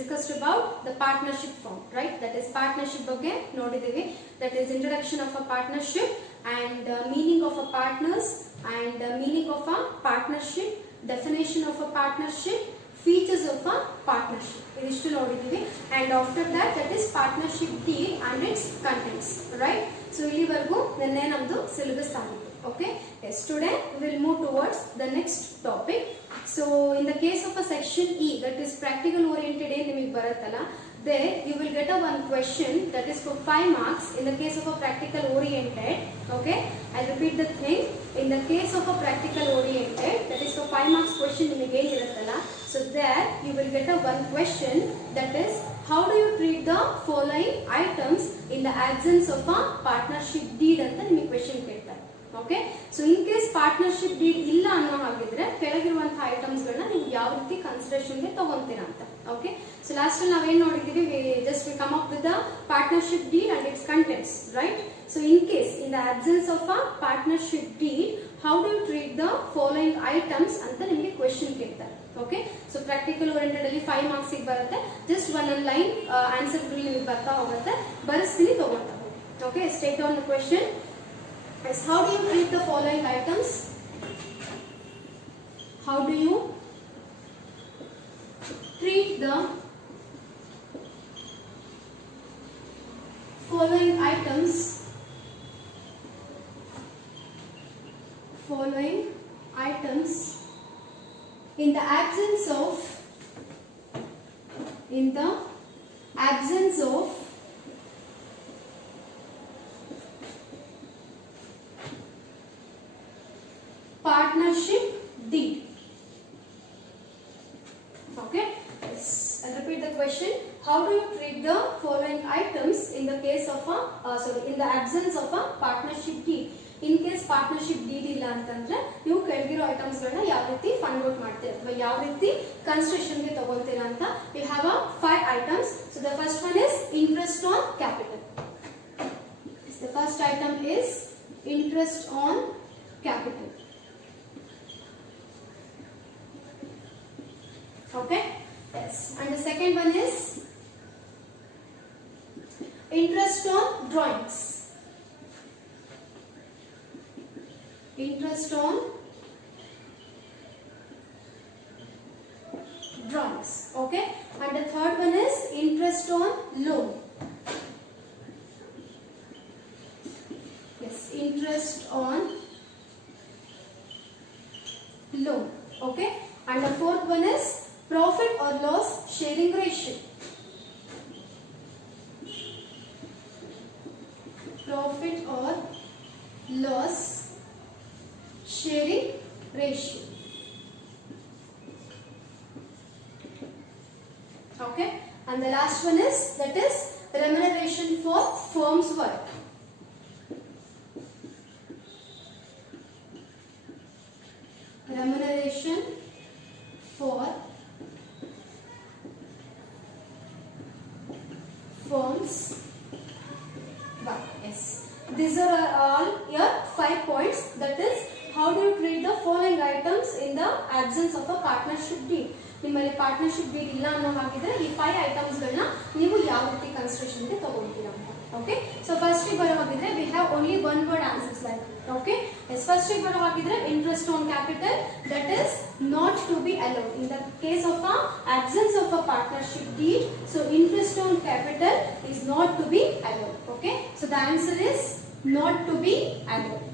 discussed about the partnership form, right? That is partnership ಬಗ್ಗೆ ನೋಡಿದೀವಿ. That is introduction of a partnership and meaning of a partners and meaning of a partnership, definition of a partnership, features of a partnership. Idishtu ನೋಡಿದೀವಿ. And after that, that is partnership deed and its contents, right? So ಇಲ್ಲಿವರೆಗೂ ನಿನ್ನೆ ನಮ್ದು syllabus ಆಗಿತ್ತು. Okay, yes, today we will move towards the next topic. So in the case of a section E, that is practical oriented ಏನು ನಿಮಗೆ ಬರುತ್ತಲ್ಲ, there you will get a one question that is for 5 marks in the case of a practical oriented. Okay, I repeat the thing. In the case of a practical oriented, that is for 5 marks question ನಿಮಗೆ ಏನು ಇರುತ್ತಲ್ಲ, so there you will get a one question that is how do you treat the following items in the absence of a partnership deed ಅಂತ ನಿಮಗೆ question ಕೇಳ್ತಾರೆ. Okay, so in case partnership deed ಇಲ್ಲ ಅನ್ನೋ ಹಾಗಿದ್ರೆ ಕೆಳಗಿರುವಂತಹ ಐಟಮ್ಸ್ ಗಳನ್ನ ನೀವು ಯಾವ ರೀತಿ ಕನ್ಸಿಡರೇಷನ್ ಗೆ ತಗೊಂತೀರಾ ಅಂತ. ಓಕೆ, ಸೊ ಲಾಸ್ಟ್ ಅಲ್ಲಿ ನಾವೇನ್ ನೋಡಿದೀವಿ, just we come up with the partnership deed and its contents, right? So in case in the absence of a partnership deed how do you treat the following items ಅಂತ ನಿಮಗೆ ಕ್ವೆಶ್ಚನ್ ಕೇಳ್ತಾರೆ. Okay, so practical oriented ಅಲ್ಲಿ 5 ಮಾರ್ಕ್ಸ್ ಬರುತ್ತೆ. Just one line answer ನಿಮಗೆ ಬರ್ತಾ ಹೋಗುತ್ತೆ, ಬರೆಸ್ತೀನಿ, ತಗೊಳ್ತಾ ಹೋಗಿ. Okay, take down the question. Yes, how do you treat the following items? How do you treat the following items? Following items in the absence of partnership deed. Okay, yes, I'll repeat the question. How do you treat the following items in the case of a in the absence of a partnership deed? In case partnership deed ಇಲ್ಲ ಅಂತಂದ್ರೆ ನೀವು ಕೆಳಗಿರೋ ಐಟಮ್ಸ್ ಗಳನ್ನ ಯಾವ ರೀತಿ fund out ಮಾಡ್ತೀರಾ ಅಥವಾ ಯಾವ ರೀತಿ ಕನ್ಸ್ಟ್ರಕ್ಷನ್ ಗೆ ತಗೊಳ್ತೀರಾ ಅಂತ. We have a 5 items. So the first one is interest on capital. The first item is interest on capital. Okay, yes, and the second one is interest on drawings. Interest on drawings. Okay, and the third one is interest on loan. Yes, interest on loan. Okay, and the fourth one is profit or loss sharing ratio. Profit or loss sharing ratio. Okay, and the last one is that is remuneration for firm's work. Remuneration for firms work. Yes, these are all your 5 points. That is how do you treat the following items in the absence of a partnership deed. ನಿಮ್ಮಲ್ಲಿ partnership deed ಇಲ್ಲ ಅನ್ನೋ ಹಾಗಿದ್ರೆ ಈ 5 ಐಟಮ್ಸ್ ಗಳನ್ನ ನೀವು ಯಾವ ರೀತಿ ಕನ್ಸ್ಟ್ರಕ್ಷನ್ ಗೆ ತಗೊಳ್ತೀರಾ ಅಂತ. ಓಕೆ, ಸೊ ಫಸ್ಟ್ ಗೆ ಬರೋ ಹಾಗಿದ್ರೆ we have only one word answers like that. Okay, yes, first ಗೆ ಬರೋ ಹಾಗಿದ್ರೆ interest on capital, that is not to be allowed in the case of a absence of a partnership deed. So interest on capital is not to be allowed. Okay, so the answer is not to be allowed.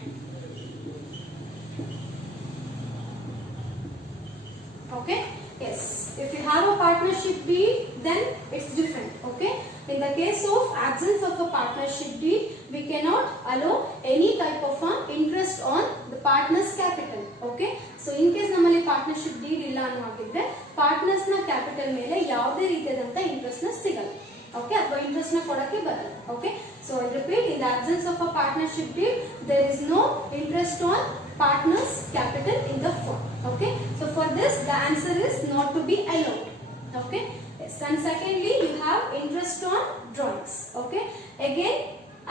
Okay, yes, if you have a partnership deed then it's different. Okay, in the case of absence of a partnership deed we cannot allow any type of interest on the partner's capital. Okay, so in case nammali partnership deed illa annu hagidre partners na capital mele yavade ರೀತಿಯಾದಂತ interest na sigalla. Okay, ಅಥವಾ interest na ಕೊಡಕ್ಕೆ ಬರಲ್ಲ. Okay, so I repeat, in the absence of a partnership deed there is no interest on partners capital in the firm. Okay, so for this the answer is not to be allowed. Okay, yes, and secondly you have interest on drawings. Okay, again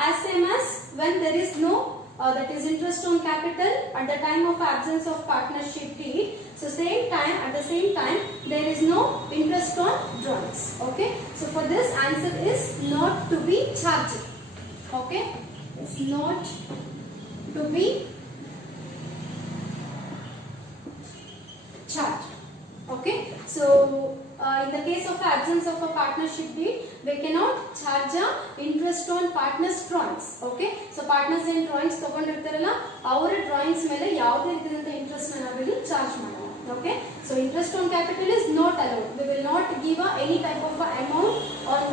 as same as when there is no that is interest on capital at the time of absence of partnership deed. So at the same time there is no interest on drawings. Okay, so for this answer is not to be charged. Okay, it's not to be charged. Okay, so in the case of absence of a partnership deed, we cannot charge a interest on partners drawings. Okay, so partners in drawings ತಗೊಂಡಿರ್ತಾರಲ್ಲ ಅವರ drawings ಮೇಲೆ ಯಾವುದೇ ರೀತಿಯಾದ interest ಅನ್ನು ನಾವಿಲ್ಲಿ charge ಮಾಡಲ್ಲ. Okay, so interest on capital is not allowed. We will not give any type of amount on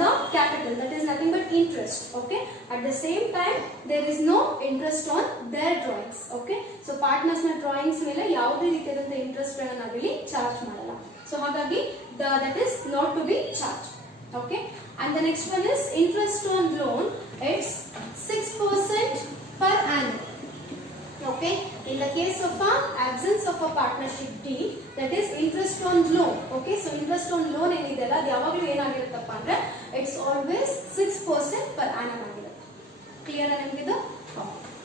the capital. That is nothing but interest. Okay, at the same time there is no interest on their drawings. Okay, so partners na drawings ಮೇಲೆ ಯಾವುದೇ ರೀತಿಯಾದ interest ಅನ್ನು ನಾವಿಲ್ಲಿ charge ಮಾಡಲ್ಲ. So ಹಾಗಾಗಿ that is not to be charged. Okay, and the next one is interest on loan. It's 6% per annum. Okay, in the case of absence of a partnership deed, that is interest on loan. Okay, so interest on loan ಏನಿದೆಲ್ಲ ಅದು ಯಾವಾಗಲೂ ಏನಾಗಿರುತ್ತಪ್ಪ ಅಂದ್ರೆ it's always 6% per annum ಆಗಿರುತ್ತೆ. ಕ್ಲಿಯರ್ ಆ ನಿಮಗೆ?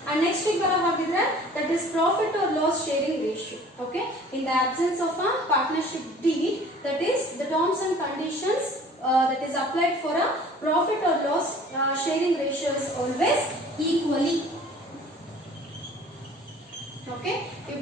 And next week ಬರೋ ಹಾಗಿದ್ರೆ that is profit or loss sharing ratio. Okay, in the absence of a partnership deed, that is the terms and conditions that is applied for a profit or loss sharing ratio is always equally. Okay, if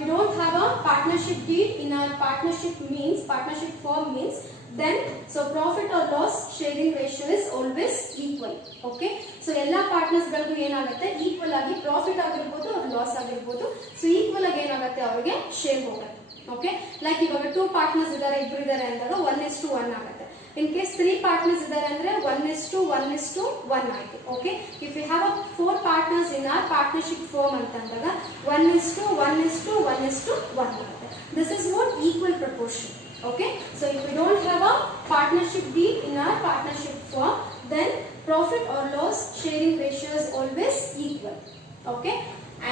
you don't have a partnership deed in our partnership form means, then so profit or loss sharing ratio is always equal. Okay, so ella partners ಗಳಿಗೂ ಏನಾಗುತ್ತೆ equal ಆಗಿ profit ಆಗಿರಬಹುದು or loss ಆಗಿರಬಹುದು, so equal ಆಗಿ ಏನಾಗುತ್ತೆ ಅವರಿಗೆ share ಹೋಗುತ್ತೆ. Okay, like ಇವಾಗ 2 partners ಇದ್ದಾರೆ, ಇಬ್ರು ಇದ್ದಾರೆ ಅಂದಾಗ 1:1 ಆಗುತ್ತೆ. In case 3 partners ಇದ್ದಾರೆ ಅಂದ್ರೆ 1:1 ಆಯ್ತು. Okay, if we have 4 partners in our partnership firm ಅಂತಂದಾಗ 1:1 ಆಗುತ್ತೆ. This is what equal proportion. Okay, so if we don't have a partnership deed in our partnership firm, then profit or loss sharing ratio is always equal. Okay,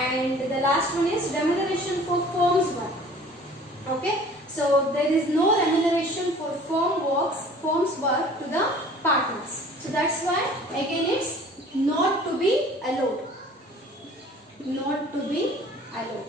and the last one is remuneration for firm's work. Okay, so there is no remuneration for firm's work to the partners. So that's why again it's not to be allowed. Not to be allowed.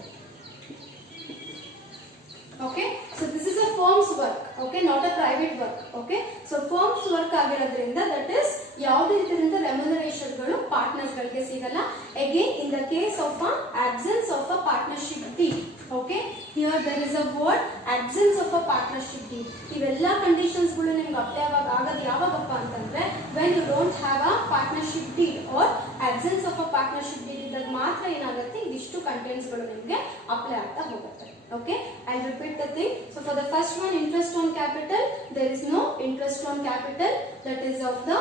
Okay, so this is a firm's work. Okay, not a private work. Okay, so firm's work ಆಗಿರೋದ್ರಿಂದ that is ಯಾವುದೇ ರೀತಿಯಿಂದ remuneration ಗಳು partners ಗಳಿಗೆ ಸಿಗಲ್ಲ. Again in the case of a absence of a partnership deed. Okay, here there is a word absence of a partnership deed. ಇವೆಲ್ಲ ಕಂಡೀಷನ್ಸ್ ಗಳು ನಿಮಗೆ ಅಪ್ಲೈ ಆಗೋದು ಯಾವಾಗಪ್ಪ ಅಂತಂದ್ರೆ when you don't have a partnership deed or absence of a partnership deed ಇದ್ದಾಗ ಮಾತ್ರ ಏನಾಗುತ್ತೆ ಇದಿಷ್ಟು ಕಂಟೆಂಟ್ಸ್ ಗಳು ನಿಮಗೆ ಅಪ್ಲೈ ಆಗ್ತಾ ಹೋಗುತ್ತೆ. Okay, I'll repeat the thing. So for the first one, interest on capital, there is no interest on capital, that is of the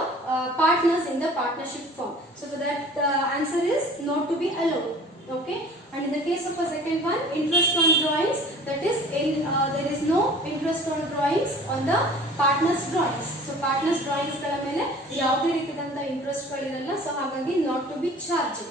partners in the partnership firm. So for that answer is not to be allowed. Okay, and in the case of a second one, interest on drawings, that is there is no interest on drawings on the partners drawings. So partners drawings ಗಳ ಮೇಲೆ ಯಾವುದೇ ರೀತಿಯಾದ ಇಂಟ್ರೆಸ್ಟ್ ಗಳಿರಲ್ಲ, so ಹಾಗಾಗಿ not to be charged.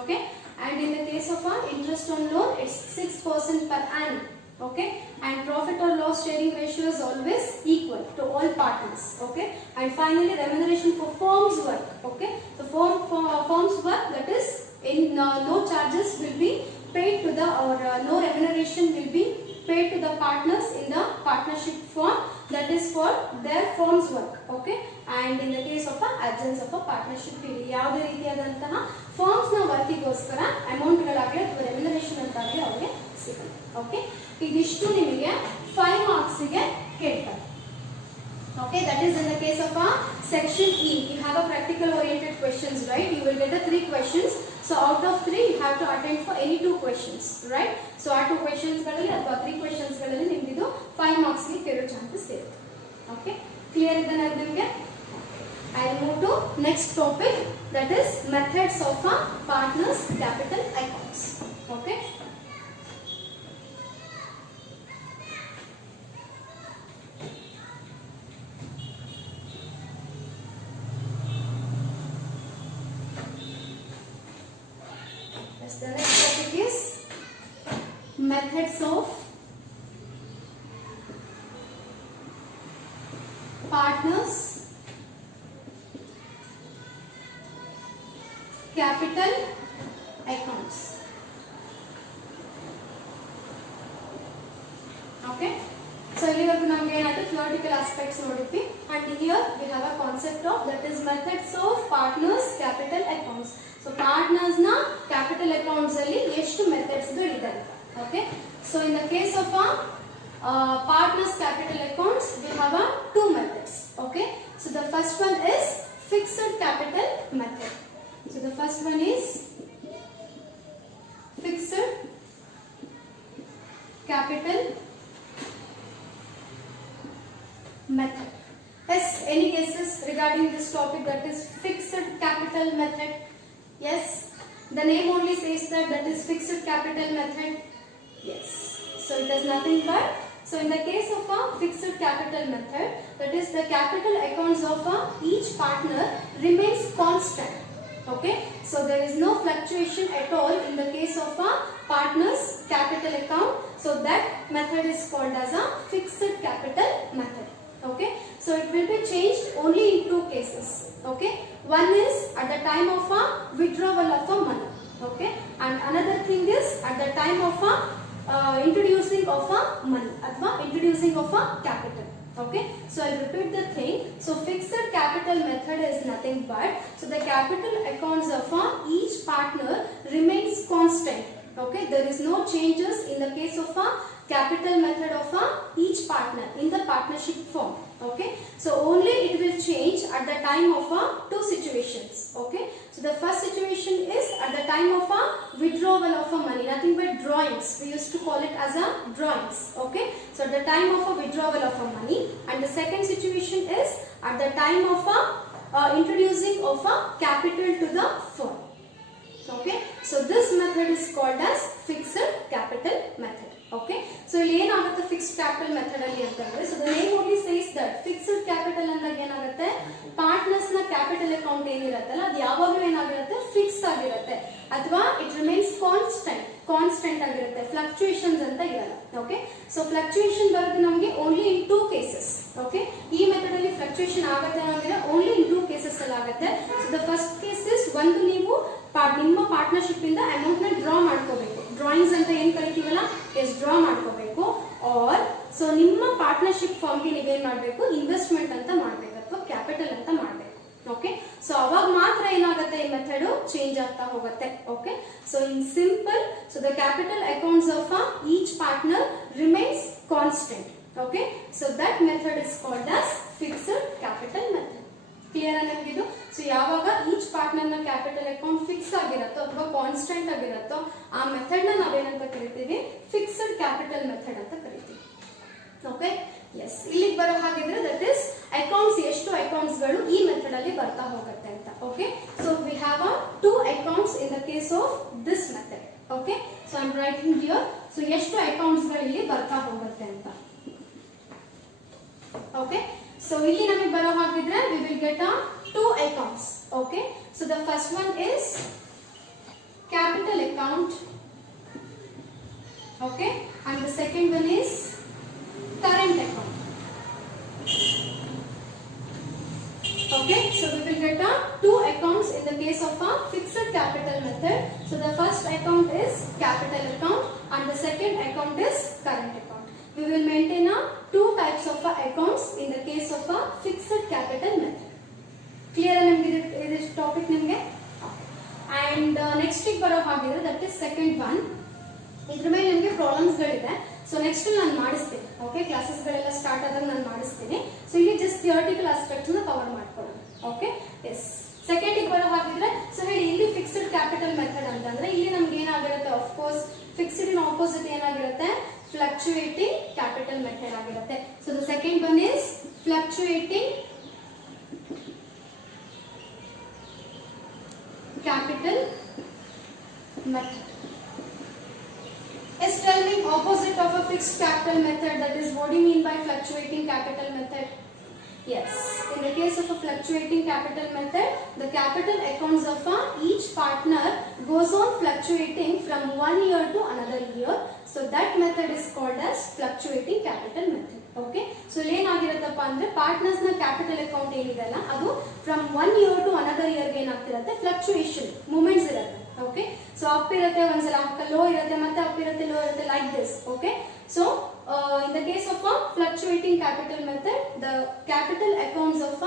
Okay, and in the case of a interest on loan, it's 6% per annum. Okay, and profit or loss sharing ratio is always equal to all partners. Okay, and finally remuneration for firm's work. Okay, the firm's work, that is in no charges will be paid to the or no remuneration will be paid to the partners in the partnership firm, that is for their firm's work. Okay, and in the case of a absence of a partnership deed, ಯಾವುದೇ ರೀತಿಯಾದಂತಹ ಫರ್ಮ್ಸ್ ನ ವರ್ಕಿಗೋಸ್ಕರ ಅಮೌಂಟ್ ಗಳಾಗಲಿ ಅಥವಾ ರೆಮ್ಯುನರೇಷನ್ ಅಂತಾಗಲಿ ಅವರಿಗೆ ಸಿಗಲ್ಲ. ಓಕೆ, ಇದಿಷ್ಟು ನಿಮಗೆ 5 ಮಾರ್ಕ್ಸ್ ಗೆ ಕೇಳ್ತಾರೆ. Okay, that is in the case of a section E. You have a practical oriented questions, right? You will get 3 questions. So out of 3 you have to attend for any 2 questions, right? So ಆ 2 questions ಗಳಲ್ಲಿ ಅಥವಾ 3 questions ಗಳಲ್ಲಿ ನಿಮಗೆ ಇದು 5 ಮಾರ್ಕ್ಸ್ ಗೆ ಕೇಳೋ ಚಾನ್ಸಸ್ ಇರುತ್ತೆ. Okay, clear ಇದನ್ನ ನಿಮಗೆ? I will move to next topic, that is methods of a partners capital accounts. Okay, the next topic is methods of partners capital accounts. Okay, so ಇಲ್ಲಿವರೆಗೂ ನಮಗೆ ಏನಾಯ್ತು theoretical aspects ನೋಡಿದ್ವಿ and here we have a concept of that is methods of partners capital accounts. So partners na capital accounts ಅಲ್ಲಿ ಎಷ್ಟು methods ಗಳಿದೆ ಅಂತ. Okay, so in the case of a partners capital accounts we have a two methods. Okay, so the first one is fixed capital method. So the first one is fixed capital method. Yes, any guesses regarding this topic, that is fixed capital method? Yes, the name only says that is fixed capital method. Yes, so it is nothing but, so in the case of a fixed capital method, that is the capital accounts of each partner remains constant. Okay, so there is no fluctuation at all in the case of a partner's capital account, so that method is called as a fixed capital method. Okay, so it will be changed only in two cases. Okay, one is at the time of a withdrawal of a money. Okay, and another thing is at the time of a introducing of a money athwa introducing of a capital. Okay, so I'll repeat the thing. So fixed capital method is nothing but, so the capital accounts of each partner remains constant. Okay, there is no changes in the case of a capital method of each partner in the partnership form. Okay, so only it will change at the time of two situations. Okay, so the first situation is at the time of a withdrawal of a money, nothing but drawings, we used to call it as a drawings. Okay, so at the time of a withdrawal of a money, and the second situation is at the time of a introducing of a capital to the firm. Okay, so this method is called as fixed capital method. Okay, so ಇಲ್ಲಿ ಏನಾಗುತ್ತೆ fixed capital method ಅಲ್ಲಿ ಅಂತಂದ್ರೆ, so the name only says that fixed capital ಅಂದಾಗ ಏನಾಗುತ್ತೆ, ಪಾರ್ಟ್ನರ್ಸ್ ನ capital account ಏನಿರುತ್ತಲ್ಲ ಅದು ಯಾವಾಗಲೂ ಏನಾಗಿರುತ್ತೆ ಫಿಕ್ಸ್ ಆಗಿರುತ್ತೆ, ಅಥವಾ ಇಟ್ ರಿಮೈನ್ಸ್ ಕಾನ್ಸ್ಟೆಂಟ್ ಆಗಿರುತ್ತೆ, ಫ್ಲಕ್ಚುಯೇಷನ್ಸ್ ಅಂತ ಇರಲ್ಲ. ಓಕೆ, ಸೊ ಫ್ಲಕ್ಚುಯೇಷನ್ ಬರುತ್ತೆ ನಮಗೆ only in two cases. Okay, ಈ ಮೆಥಡ್ ಅಲ್ಲಿ ಫ್ಲಕ್ಚುಯೇಷನ್ ಆಗುತ್ತೆ ನಮಗೆ ಓನ್ಲಿ ಇನ್ ಟೂ ಕೇಸಸ್ ಅಲ್ಲಿ ಆಗುತ್ತೆ. So the first case is, ಒಂದು ನೀವು ನಿಮ್ಮ ಪಾರ್ಟ್ನರ್ಶಿಪ್ ಇಂದ ಅಮೌಂಟ್ ನ ಡ್ರಾ ಮಾಡ್ಕೋಬೇಕು, ಡ್ರಾಯಿಂಗ್ಸ್ ಅಂತ ಏನ್ ಕರಿತೀವಲ್ಲ ಎಸ್ ಡ್ರಾ ಮಾಡ್ಕೋಬೇಕು, ಆರ್ ಸೊ ನಿಮ್ಮ ಪಾರ್ಟ್ನರ್ಶಿಪ್ ಫಾರ್ಮ್ಗೆ ನೀವೇನ್ ಮಾಡಬೇಕು, ಇನ್ವೆಸ್ಟ್ಮೆಂಟ್ ಅಂತ ಮಾಡಬೇಕು ಅಥವಾ ಕ್ಯಾಪಿಟಲ್ ಅಂತ ಮಾಡಬೇಕು. ಓಕೆ, ಸೊ ಅವಾಗ ಮಾತ್ರ ಏನಾಗುತ್ತೆ ಈ ಮೆಥಡ್ ಚೇಂಜ್ ಆಗ್ತಾ ಹೋಗುತ್ತೆ. Okay, so in simple, so the capital accounts of each partner remains constant. Okay, so that method is called as fixed capital method. Clear ಅನ್ನೋದು. ಸೊ ಯಾವಾಗ ಈಚ್ ಪಾರ್ಟ್ನರ್ ನ ಕ್ಯಾಪಿಟಲ್ ಅಕೌಂಟ್ ಫಿಕ್ಸ್ ಆಗಿರುತ್ತೋ ಅಥವಾ ಕಾನ್ಸ್ಟೆಂಟ್ ಆಗಿರುತ್ತೋ ಆ ಮೆಥಡ್ ನ ನಾವೇನಂತ ಕರಿತೀವಿ, ಫಿಕ್ಸ್ಡ್ ಕ್ಯಾಪಿಟಲ್ ಮೆಥಡ್ ಅಂತ ಕರಿತೀವಿ. ಓಕೆ, ಎಸ್, ಇಲ್ಲಿಗೆ ಬರೋ ಹಾಗಿದ್ರೆ ದಟ್ ಇಸ್ ಅಕೌಂಟ್ಸ್, ಎಷ್ಟು ಅಕೌಂಟ್ಸ್ ಗಳು ಈ ಮೆಥಡ್ ಅಲ್ಲಿ ಬರ್ತಾ ಹೋಗುತ್ತೆ ಅಂತ. Okay, so we have two accounts in the case of this method. Okay, so I am writing here, so ಎಷ್ಟು ಅಕೌಂಟ್ಸ್ ಗಳು ಇಲ್ಲಿ ಬರ್ತಾ ಹೋಗುತ್ತೆ ಅಂತ. ಓಕೆ, so ಇಲ್ಲಿ ನಮಗೆ ಬರೋ ಹಾಗಿದ್ರೆ we will get two accounts. Okay, so the first one is capital account. Okay, and the second one is current account. Okay, so we will get two accounts in the case of a fixed capital method. So the first account is capital account and the second account is current account. We will maintain two types of accounts in the case of a fixed capital method. Clear this topic nimge? And next week baro hagidre, that is second one. Idra ಮೇಲೆ ನಿಮಗೆ ಪ್ರಾಬ್ಲಮ್ಸ್ ಗಳಿದೆ. So next ನಾನು ಮಾಡಿಸ್ತೀನಿ. Okay, classes ಗಳೆಲ್ಲ ಸ್ಟಾರ್ಟ್ ಆದಾಗ ನಾನು ಮಾಡಿಸ್ತೀನಿ. ಸೊ ಇಲ್ಲಿ ಜಸ್ಟ್ ಥಿಯರಿಟಿಕಲ್ ಆಸ್ಪೆಕ್ಟ್ಸ್ ನ ಕವರ್ ಮಾಡ್ಕೊಳ್ಳೋಣ. ಓಕೆ, ಎಸ್, ಸೆಕೆಂಡ್ ಗೆ ಬರೋ ಹಾಗಿದ್ರೆ, ಸೊ ಹೇಳಿ ಇಲ್ಲಿ ಫಿಕ್ಸ್ಡ್ ಕ್ಯಾಪಿಟಲ್ ಮೆಥಡ್ ಅಂತಂದ್ರೆ ಇಲ್ಲಿ ನಮ್ಗೆ ಏನಾಗಿರುತ್ತೆ, of course fixed in opposite ಏನಾಗಿರುತ್ತೆ, fluctuating capital method ಆಗಿರುತ್ತೆ. So the second one is fluctuating capital method. Is tell me opposite of a fixed capital method, that is what do you mean by fluctuating capital method? Yes, in the case of a fluctuating capital method, the capital accounts of each partner goes on fluctuating from one year to another year. So that method is called as fluctuating capital method. Okay, so ಏನಾಗಿರುತ್ತಪ್ಪ ಅಂದ್ರೆ partners ನ capital account ಏನಿದೆಲ್ಲ ಅದು from one year to another year ಗೆ ಏನಾಗ್ತಿರುತ್ತೆ, fluctuation movements ಇರುತ್ತೆ. Okay, so so up ಇರುತ್ತೆ, ಒಂದ್ಸಲ ಲೋ ಇರುತ್ತೆ, ಮತ್ತೆ ಅಪ್ ಇರುತ್ತೆ, ಲೋ ಇರುತ್ತೆ, like this. Okay, so in the case of a fluctuating capital method, the capital accounts of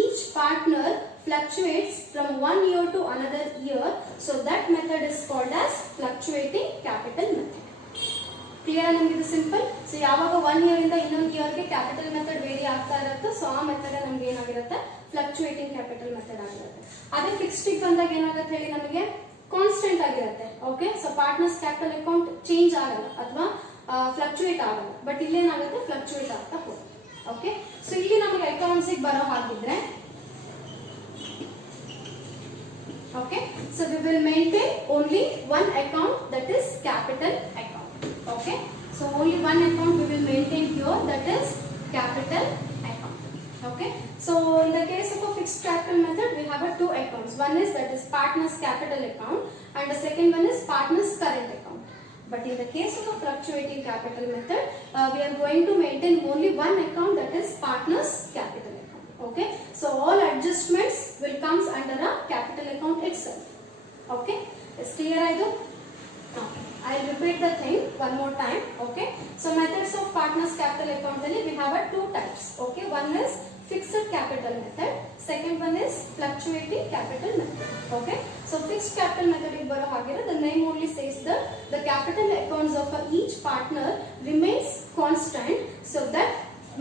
each partner fluctuates from one year to another year, so that method is called as fluctuating capital method. Clear ನಮಗೆ ಇದು simple. So ಯಾವಾಗ 1 ಇಯರ್ ಇಂದ ಇನ್ನೊಂದು ಇಯರ್ಗೆ capital method very ಆಗ್ತಾ ಇರುತ್ತೆ, ಸೊ ಆ ಮೆಥಡ್ ನಮ್ಗೆ ಏನಾಗಿರುತ್ತೆ, ಫ್ಲಕ್ಚುಯೇಟಿಂಗ್ ಕ್ಯಾಪಿಟಲ್ ಮೆಥಡ್ ಆಗಿರುತ್ತೆ. ಅದೇ ಫಿಕ್ಸ್ಡ್ ಬಂದಾಗ ಏನಾಗುತ್ತೆ ಹೇಳಿ, ನಮಗೆ ಕಾನ್ಸ್ಟೆಂಟ್ ಆಗಿರುತ್ತೆ. Okay, so partners capital account change ಆಗಲ್ಲ ಅಥವಾ ಫ್ಲಕ್ಚುಯೇಟ್ ಆಗಲ್ಲ, ಬಟ್ ಇಲ್ಲೇನಾಗುತ್ತೆ, ಫ್ಲಕ್ಚುಯೇಟ್ ಆಗ್ತಾ ಹೋಗುತ್ತೆ. ಓಕೆ, ಸೊ ಇಲ್ಲಿ ನಮಗೆ ಅಕೌಂಟ್ಸ್ ಬರೋ ಹಾಗಿದ್ರೆ, okay, so we will maintain only one account, that is capital account. Okay, so only one account we will maintain here, that is capital account. Okay, so in the case of a fixed capital method, we have two accounts. One is that is partners capital account, and the second one is partners current account. But in the case of a fluctuating capital method, we are going to maintain only one account, that is partners capital account. Okay, so all adjustments will comes under a capital account itself. Okay, is clear either? Okay, I'll repeat the thing one more time. Okay, so methods of partners capital account we have two types. Okay, one is fixed capital method, second one is fluctuating capital method. Okay, so fixed capital method is baro hagire, the name only says that the capital accounts of each partner remains constant, so that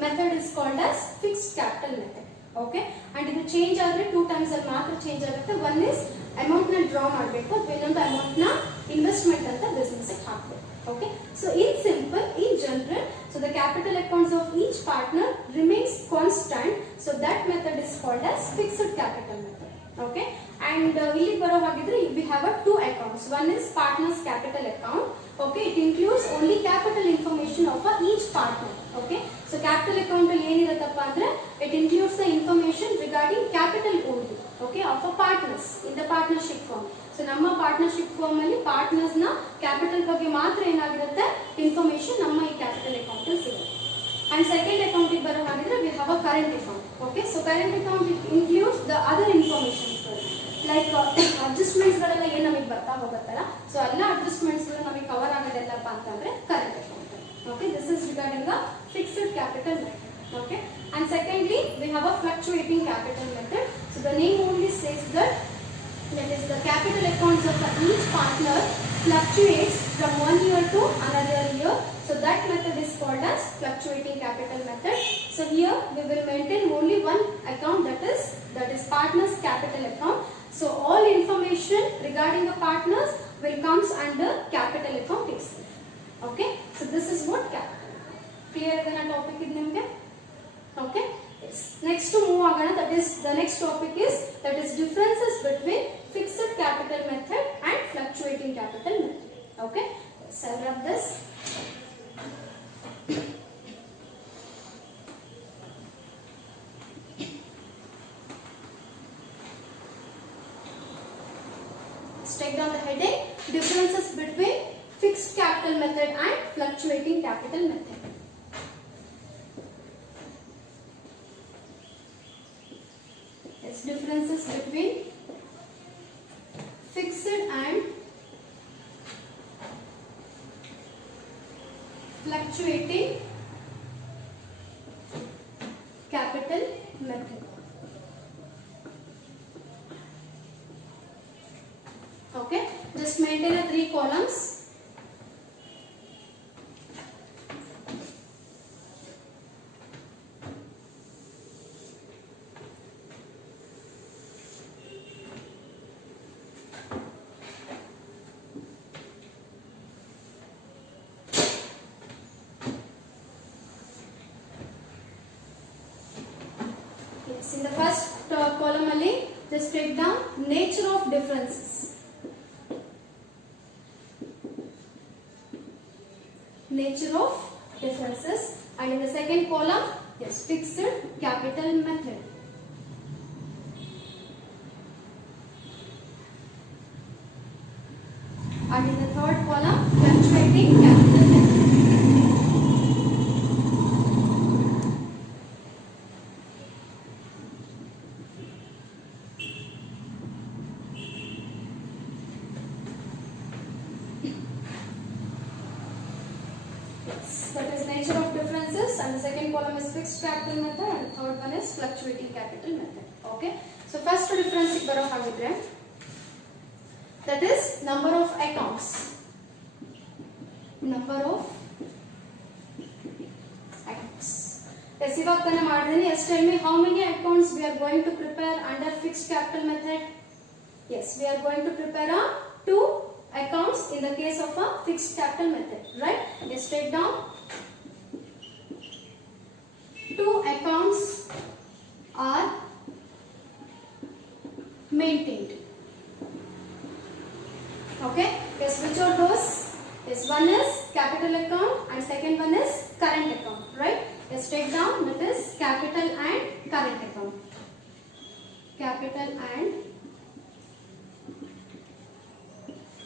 method is called as fixed capital method. Okay, and ಇದು ಚೇಂಜ್ ಆದ್ರೆ 2 ಟೈಮ್ಸ್ ಅಲ್ಲಿ ಮಾತ್ರ ಚೇಂಜ್ ಆಗುತ್ತೆ. One is amount ನ ಡ್ರಾ ಮಾಡಬೇಕು, ಇನ್ನೊಂದು ಅಮೌಂಟ್ ನ ಇನ್ವೆಸ್ಟ್ಮೆಂಟ್ ಅಂತ ಬಿಸ್ನೆಸ್ ಹಾಕಬೇಕು. Okay, so in simple, in general, so the capital accounts of each partner remains constant, so that method is called as fixed capital method. Okay, and ಇಲ್ಲಿ ಬರೋ ಹಾಗಿದ್ರೆ we have two accounts. One is partners capital account. Okay, it includes only capital information of each partner. Okay, so capital account ಅಲ್ಲಿ ಏನಿರುತ್ತಪ್ಪ ಅಂದ್ರೆ, it includes the information regarding capital only, okay, of a partners in the partnership firm. So ನಮ್ಮ partnership firm ಅಲ್ಲಿ partners ನ capital ಬಗ್ಗೆ ಮಾತ್ರ ಏನಾಗಿರುತ್ತೆ, information ನಮ್ಮ ಈ capital account ಅಲ್ಲಿ ಸಿಗುತ್ತೆ. And second account ಗೆ ಬರೋ ಹಾಗಿದ್ರೆ we have a current account. Okay, so current account it includes the other information like adjustments ಗಳೆಲ್ಲ ಏನು ನಮಗೆ ಬರ್ತಾ ಹೋಗುತ್ತಲ್ಲ, ಸೊ ಎಲ್ಲ ಅಡ್ಜಸ್ಟ್ಮೆಂಟ್ಸ್ ನಮಗೆ ಕವರ್ ಆಗೋದೆಲ್ಲಪ್ಪ ಅಂತಂದ್ರೆ current account. Okay, this is regarding the fixed capital method. Okay, and secondly V have a fluctuating capital method. So the name only says that is the capital accounts of each partner fluctuates from one year to another year, so that method is called as fluctuating capital method. So here we will maintain only one account, that is partners capital account. So all information regarding the partners will comes under capital account itself. Okay, so this is what capital. Clear agana topic id nimge? Okay, yes. Next to move agana, that is the next topic is that is differences between fixed capital method and fluctuating capital method. Okay, let's wrap this. Take down the heading, differences between fixed capital method and fluctuating capital method. It's differences between fixed and fluctuating capital method. Okay, just maintain a 3 columns. Yes, in the first column only, just take down nature of differences. Nature of differences, and in the second column, yes, fixed capital method. And in the third column, fluctuating capital method. nature of differences, and the second column is fixed capital method, and the third one is fluctuating capital method. Okay. So first difference baro hagidre, that is number of accounts. Number of accounts. Yes, ivaga tane madidini. Yes, tell me how many accounts we are going to prepare under fixed capital method. Yes, we are going to prepare two accounts in the case of a fixed capital method, right? Let's take down. Two accounts are maintained. Okay? Yes, which are those? Yes, one is capital account and second one is current account, right? Let's take down, that is capital and current account. Capital and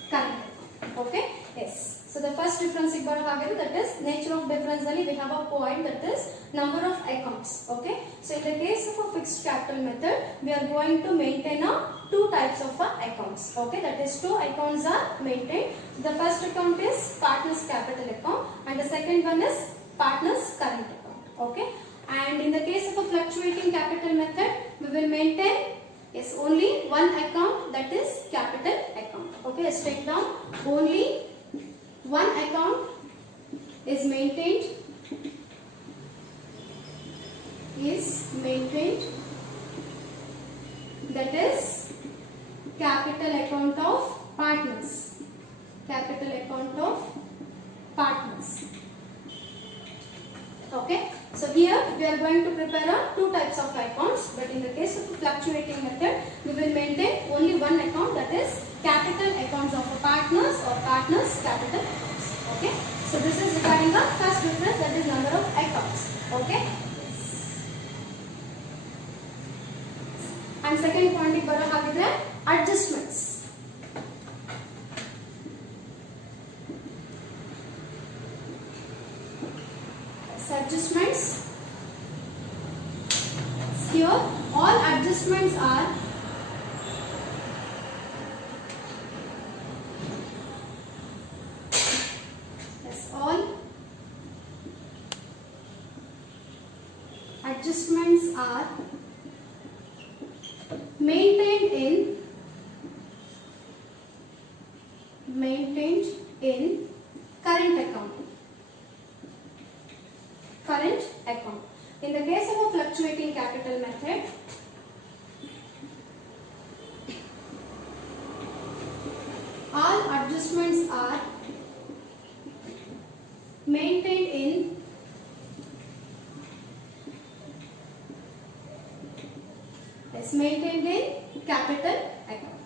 current account. Okay? Yes. So the first difference that is nature of difference we have a point, that is number of accounts. Okay? So in the case of a fixed capital method, we are going to maintain two types of accounts. Okay? That is two accounts are maintained. The first account is partners capital account and the second one is partners current account. Okay? And in the case of a fluctuating capital method, we will maintain only one account, that is capital account. Okay? Let's take down. Only one account is maintained, that is capital account of partners. Capital account of partners. Okay? So here we are going to prepare two types of accounts, but in the case of a fluctuating method, we will maintain only one account, that is capital accounts of partners or partners capital accounts. Okay? So this is regarding the first difference, that is number of accounts. Okay? And second point baro hagidre, adjustments. Adjustments. Here all adjustments are maintained in current account. Current account. In the case of a fluctuating capital method, all adjustments are maintained in capital account.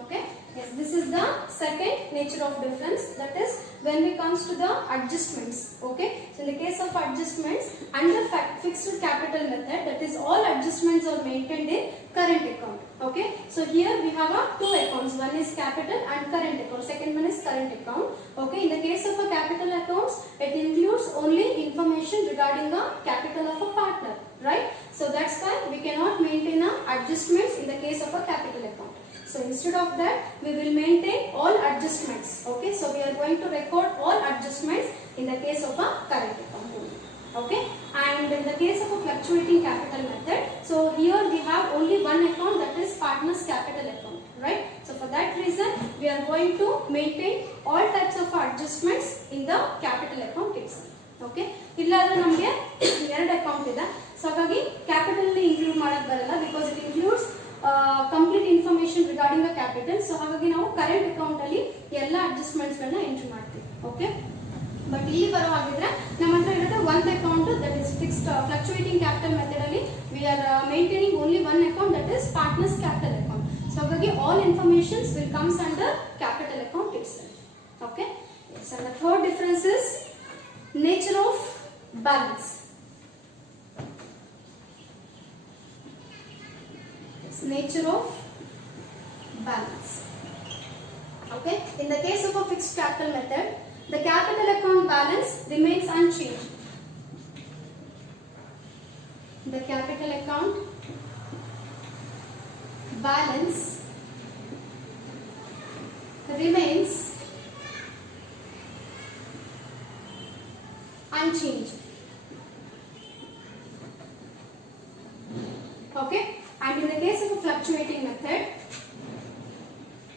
Okay? Yes, this is the second nature of difference, that is when it comes to the adjustments. Okay? So in the case of adjustments under fixed capital method, that is all adjustments are maintained in current account. Okay? So here we have two accounts, one is capital and current account, second one is current account. Okay? In the case of a capital accounts, it includes only information regarding the capital of a partner, right? So that's why we cannot maintain adjustments in the case of a capital account. So instead of that, we will maintain all adjustments. Okay, so we are going to record all adjustments in the case of a current account only. Okay, and in the case of a fluctuating capital method, so here we have only one account, that is partners capital account, right? So for that reason, we are going to maintain all types of adjustments in the capital account itself. Okay, illadre namage ಎರಡು account ಇದೆ, so ಹಾಗಾಗಿ capital ಅಲ್ಲಿ include ಮಾಡಕ್ಕೆ ಬರಲ್ಲ because it includes complete information regarding the capital. So ಹಾಗಾಗಿ ನಾವು current account ಅಲ್ಲಿ ಎಲ್ಲ adjustments ಗಳನ್ನ ಎಂಟ್ರಿ ಮಾಡ್ತೀವಿ. Okay, but ಇಲ್ಲಿ ಬರೋ ಹಾಗಿದ್ರೆ ನಮ್ಮ ಹತ್ರ ಇರುತ್ತೆ ಒಂದು account, that is fixed fluctuating capital method ಅಲ್ಲಿ we are maintaining only one account, that is partners capital account. So ಹಾಗಾಗಿ all informations will comes under capital account itself. Okay, yes, and the third difference is nature of balance. Nature of balance. Okay, in the case of a fixed capital method, the capital account balance remains unchanged. The capital account balance remains unchanged. Okay, and in the case of a fluctuating method,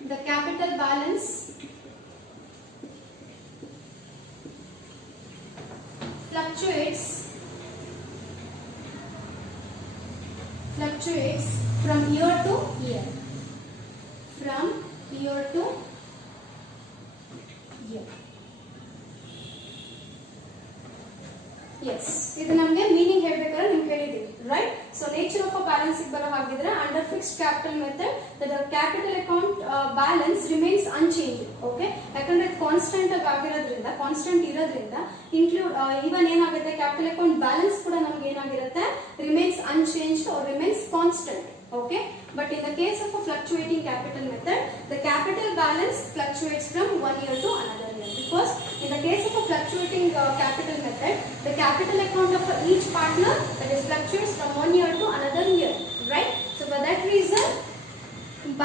the capital balance fluctuates from year to year. From year to year. Yes, ಇದು ನಮಗೆ meaning ಹೇಳಬೇಕಾದ್ರೆ ನಿಮಗೆ ಹೇಳಿದೀವಿ, right? So nature of a balance ಬರೋ ಹಾಗಿದ್ರೆ under fixed capital method the capital account balance remains unchange. Okay, ಯಾಕಂದ್ರೆ constant ಆಗಿರೋದ್ರಿಂದ, constant ಇರೋದ್ರಿಂದ ಇನ್ಕ್ಲೂಡ್ ಇವನ್ ಏನಾಗುತ್ತೆ, ಕ್ಯಾಪಿಟಲ್ ಅಕೌಂಟ್ ಬ್ಯಾಲೆನ್ಸ್ ಕೂಡ ನಮ್ಗೆ ಏನಾಗಿರುತ್ತೆ, remains unchanged or remains constant. Okay, but in the case of a fluctuating capital method, the capital balance fluctuates from one year to another year, because in the case of a fluctuating capital method, the capital account of each partner, that is, fluctuates from one year to another year, right? So for that reason,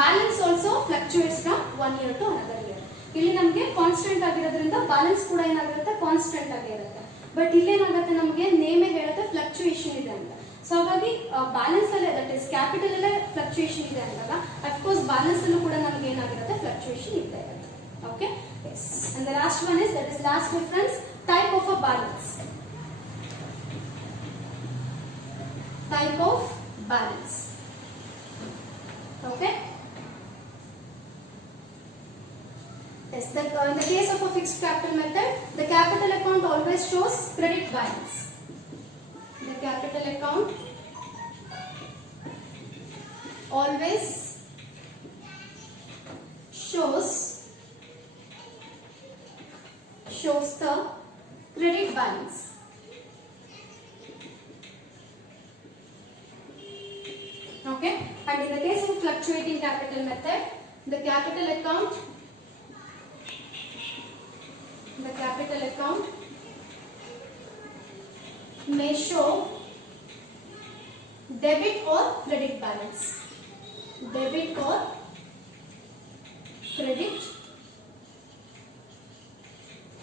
balance also fluctuates from one year to another year. ಇಲ್ಲಿ ನಮಗೆ ಕಾನ್ಸ್ಟೆಂಟ್ ಆಗಿರೋದ್ರಿಂದ ಬ್ಯಾಲೆನ್ಸ್ ಕೂಡ ಏನಾಗಿರುತ್ತೆ, ಕಾನ್ಸ್ಟೆಂಟ್ ಆಗಿರುತ್ತೆ. ಬಟ್ ಇಲ್ಲೇನಾಗುತ್ತೆ, ನಮಗೆ ನೇಮೇ ಹೇಳುತ್ತೆ ಫ್ಲಕ್ಚುಯೇಷನ್ ಇದೆ ಅಂತ. ಸೊ ಹಾಗಾಗಿ ಬ್ಯಾಲೆನ್ಸ್ ಅಲ್ಲೇ, ದಟ್ ಇಸ್ ಕ್ಯಾಪಿಟಲ್ ಅಲ್ಲೇ ಫ್ಲಕ್ಚುಯೇಷನ್ ಇದೆ ಅಂದಾಗ ಅಫ್ಕೋರ್ಸ್ ಬ್ಯಾಲೆನ್ಸ್ ಅಲ್ಲೂ ಕೂಡ ನಮ್ಗೆ ಏನಾಗಿರುತ್ತೆ, ಫ್ಲಕ್ಚುಯೇಷನ್ ಇದ್ದೇ ಇರುತ್ತೆ. Okay, yes. And the last one is, that is last difference, type of a balance. Type of balance. Okay, yes, in the case of a fixed capital method, the capital account always shows credit balance. The capital account always shows the credit balance. Okay, and in the case of fluctuating capital method, the capital account may show debit or credit balance. Debit or credit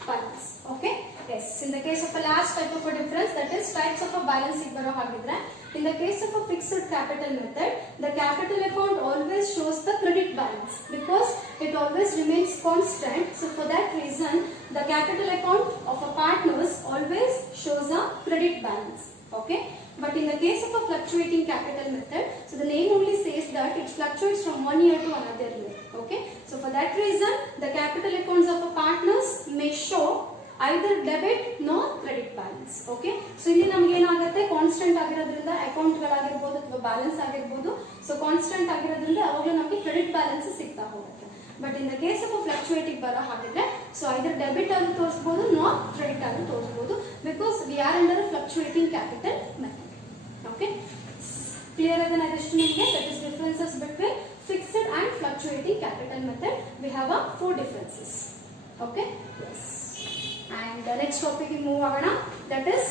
balance. Okay, yes. In the case of a last type of a difference, that is types of a balance baro hagidre, in the case of a fixed capital method, the capital account always shows the credit balance because it always remains constant. So for that reason, the capital account of a partners always shows a credit balance. Okay, but in the case of a fluctuating capital method, so the name only says that it fluctuates from one year to another year. Okay, so for that reason, the capital accounts of a partners may show either debit nor credit balance. Okay, so ಇಲ್ಲಿ ನಮಗೆ ಏನಾಗುತ್ತೆ, ಕಾನ್ಸ್ಟೆಂಟ್ ಆಗಿರೋದ್ರಿಂದ ಅಕೌಂಟ್ ಗಳಾಗಿರಬಹುದು ಅಥವಾ ಬ್ಯಾಲೆನ್ಸ್ ಆಗಿರಬಹುದು, so constant ಆಗಿರೋದ್ರಿಂದ ಅವಾಗಲೂ ನಮಗೆ ಕ್ರೆಡಿಟ್ ಬ್ಯಾಲೆನ್ಸ್ ಸಿಗ್ತಾ ಹೋಗುತ್ತೆ. But in the case of fluctuating ಬರೋ ಹಾಗಿದ್ರೆ, ಸೊ ಐದರ್ ಡೆಬಿಟ್ ಆಗಿ ತೋರಿಸಬಹುದು ನಾಟ್ ಕ್ರೆಡಿಟ್ ಆಗಿ ತೋರಿಸಬಹುದು, because we are under fluctuating capital method. Okay, clear ಅದನ್ನ ಇದಷ್ಟು ನಿಮಗೆ, that is differences between fixed and fluctuating capital method. V have a 4 differences. Okay, yes. And the next topic we move on, that is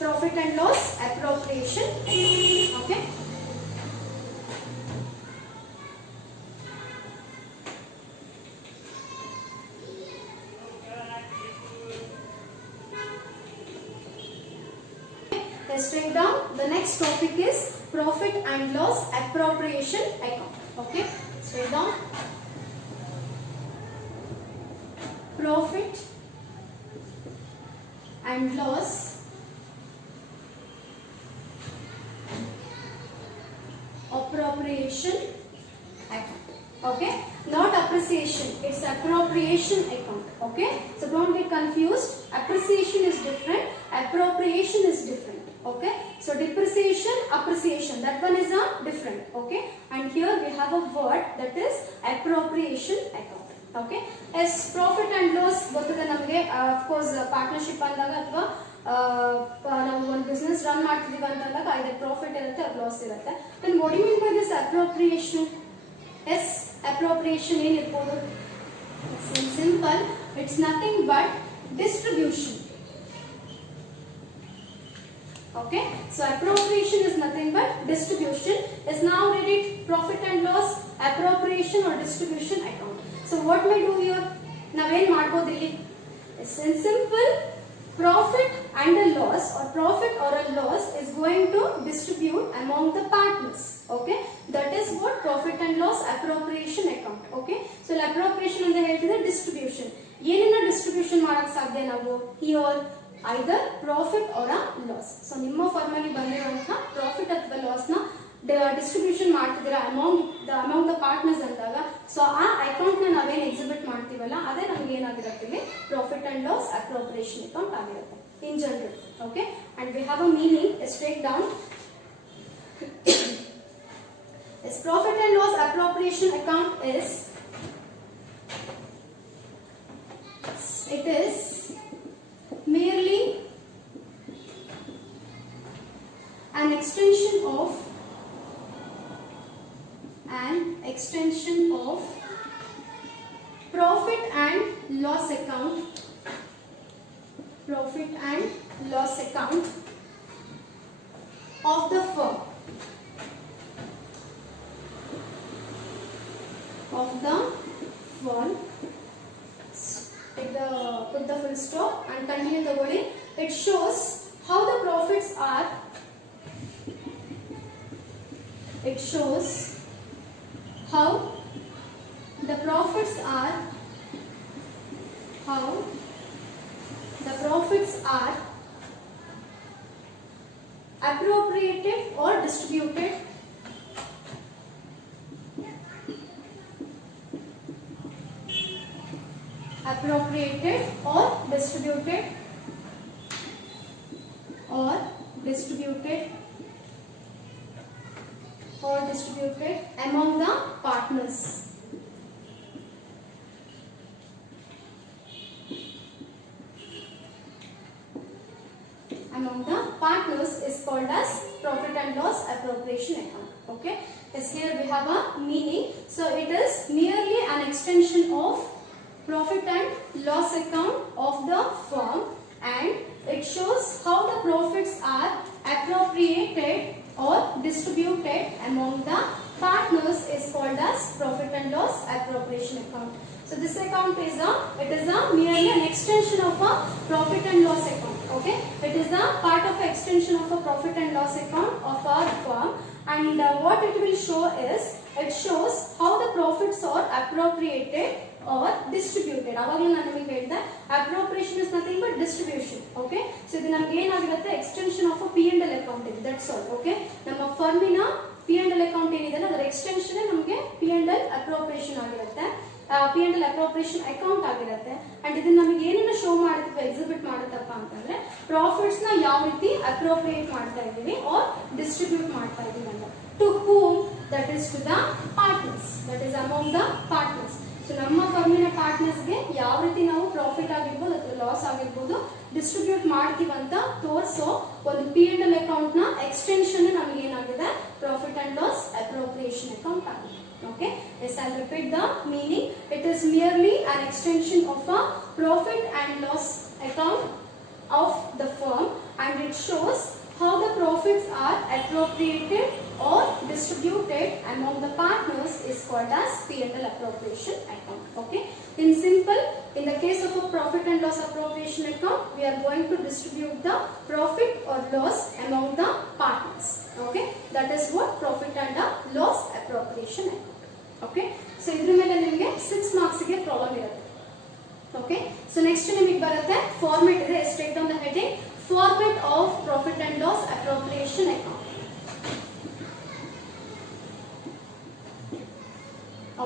profit and loss appropriation. Okay, let's take down. The next topic is profit and loss appropriation account. Okay, let's take down. Profit and loss appropriation account. Okay, not appreciation, it's appropriation account. Okay, so don't get confused. Appreciation is different, appropriation is different. Okay, so depreciation, appreciation, that one is a different. Okay, and here we have a word, that is appropriation account. Okay, as profit and loss ಗೊತ್ತಿದೆ ನಮಗೆ, of course partnership ಅಂದಾಗ ಅಥವಾ ನಾವು ಒಂದು business run ಮಾಡ್ತಿದೀವಿ ಅಂದಾಗ either profit ಇರುತ್ತೆ or loss ಇರುತ್ತೆ. Then what do you mean by this appropriation? Yes, appropriation ಏನಿರ್ಬೋದು? It's simple, it's nothing but distribution. Okay, so appropriation is nothing but distribution. Is now read it, profit and loss appropriation or distribution account. So what we do here, ನಾವೇನ್ ಮಾಡಬಹುದು ಇಲ್ಲಿ? It's simple, profit and a loss or profit or a loss is going to distribute among the partners. Okay, that is what profit and loss appropriation account. Okay, so appropriation ಅಂದ್ರೆ ಹೇಳ್ತಿದ್ರೆ distribution. ಏನನ್ನ distribution ಮಾಡಕ್ ಸಾಧ್ಯ ನಾವು here either profit or a loss. So ನಿಮ್ಮ firm ಅಲ್ಲಿ ಬಂದಿರುವಂತ profit ಅಥವಾ loss ನ ಡಿಸ್ಟ್ರಿಬ್ಯೂಷನ್ ಮಾಡ್ತಿದ್ದೀರಾ ಅಮೌಂಗ್ ದ ಪಾರ್ಟ್ನರ್ಸ್ ಅಂದಾಗ ಸೊ ಆ ಅಕೌಂಟ್ ನ ನಾವೇನ್ ಎಕ್ಸಿಬಿಟ್ ಮಾಡ್ತೀವಲ್ಲ ಅದೇ ನಮ್ಗೆ ಏನಾಗಿರುತ್ತೆ profit and loss appropriation account ಆಗಿರುತ್ತೆ in general. Okay, and we have a meaning let's take down. Yes, profit and loss appropriation account is merely an extension of profit and loss account of the firm. Put the full stop and continue the wording. It shows how the profits are. It shows how the profits are appropriated or distributed among the partners. Is called as profit and loss appropriation account. Okay, yes, here we have a meaning. So it is merely an extension of profit and loss account of the firm, and it shows how the profits are appropriated or distributed among the partners is called as profit and loss appropriation account. So this account is merely an extension of a profit and loss account. Okay, it is a part of an extension of a profit and loss account of our firm, and what it will show is it shows how the profits are appropriated or distributed. Avagala nanu niಮಗೆ ಹೇಳಿದೆ appropriation is nothing but distribution. Okay, so ಇದು ನಮಗೆ ಏನಾಗಿರುತ್ತೆ extension of a P&L account ಇದೆ, that's all. Okay, ನಮ್ಮ ಫರ್ಮಿನ P&L account ಏನಿದೆ ಅದರ ಎಕ್ಸ್ಟೆನ್ಷನ್ ನಮಗೆ P&L appropriation ಆಗಿರುತ್ತೆ, P&L appropriation account ಆಗಿರುತ್ತೆ. ಅಂಡ್ ಇದನ್ನ ನಮಗೆ ಏನನ್ನ ಶೋ ಮಾಡುತ್ತೆ ಎಕ್ಸಿಬಿಟ್ ಮಾಡುತ್ತಪ್ಪ ಅಂತಂದ್ರೆ ಪ್ರಾಫಿಟ್ಸ್ ನ ಯಾವ ರೀತಿ ಅಪ್ರೋಪ್ರಿಯೇಟ್ ಮಾಡ್ತಾ ಇದೀವಿ ಆರ್ ಡಿಸ್ಟ್ರಿಬ್ಯೂಟ್ ಮಾಡ್ತಾ ಇದೀವಿ ಅಂತ. To whom, that is to the partners, that is among the partners. So ನಮ್ಮ ಫರ್ಮಿನ ಪಾರ್ಟ್ನರ್ಸ್ಗೆ ಯಾವ ರೀತಿ ನಾವು ಪ್ರಾಫಿಟ್ ಆಗಿರ್ಬೋದು ಅಥವಾ ಲಾಸ್ ಆಗಿರ್ಬೋದು ಡಿಸ್ಟ್ರಿಬ್ಯೂಟ್ ಮಾಡ್ತೀವಂತ ತೋರಿಸೋ ಒಂದು P&L ಅಕೌಂಟ್ ನ ಎಕ್ಸ್ಟೆನ್ಷನ್ ನಮಗೆ ಏನಾಗಿದೆ profit and loss appropriation account ಆಗಿದೆ. Okay, yes, I'll repeat the meaning. It is merely an extension of a profit and loss account of the firm, and it shows how the profits are appropriated or distributed among the partners is called as P&L appropriation account. Okay, in simple, in the case of a profit and loss appropriation account, we are going to distribute the profit or loss among the partners. Okay, that is what profit and loss appropriation account. Okay, so idra mele nimage 6 marks ಗೆ ಪ್ರಾಬ್ಲಮ್ ಇರುತ್ತೆ. Okay, so next ನಿಮಗೆ ಬರುತ್ತೆ ಫಾರ್ಮ್ಯಾಟ್ ಇದೆ. let's take down the heading format of profit and loss appropriation account.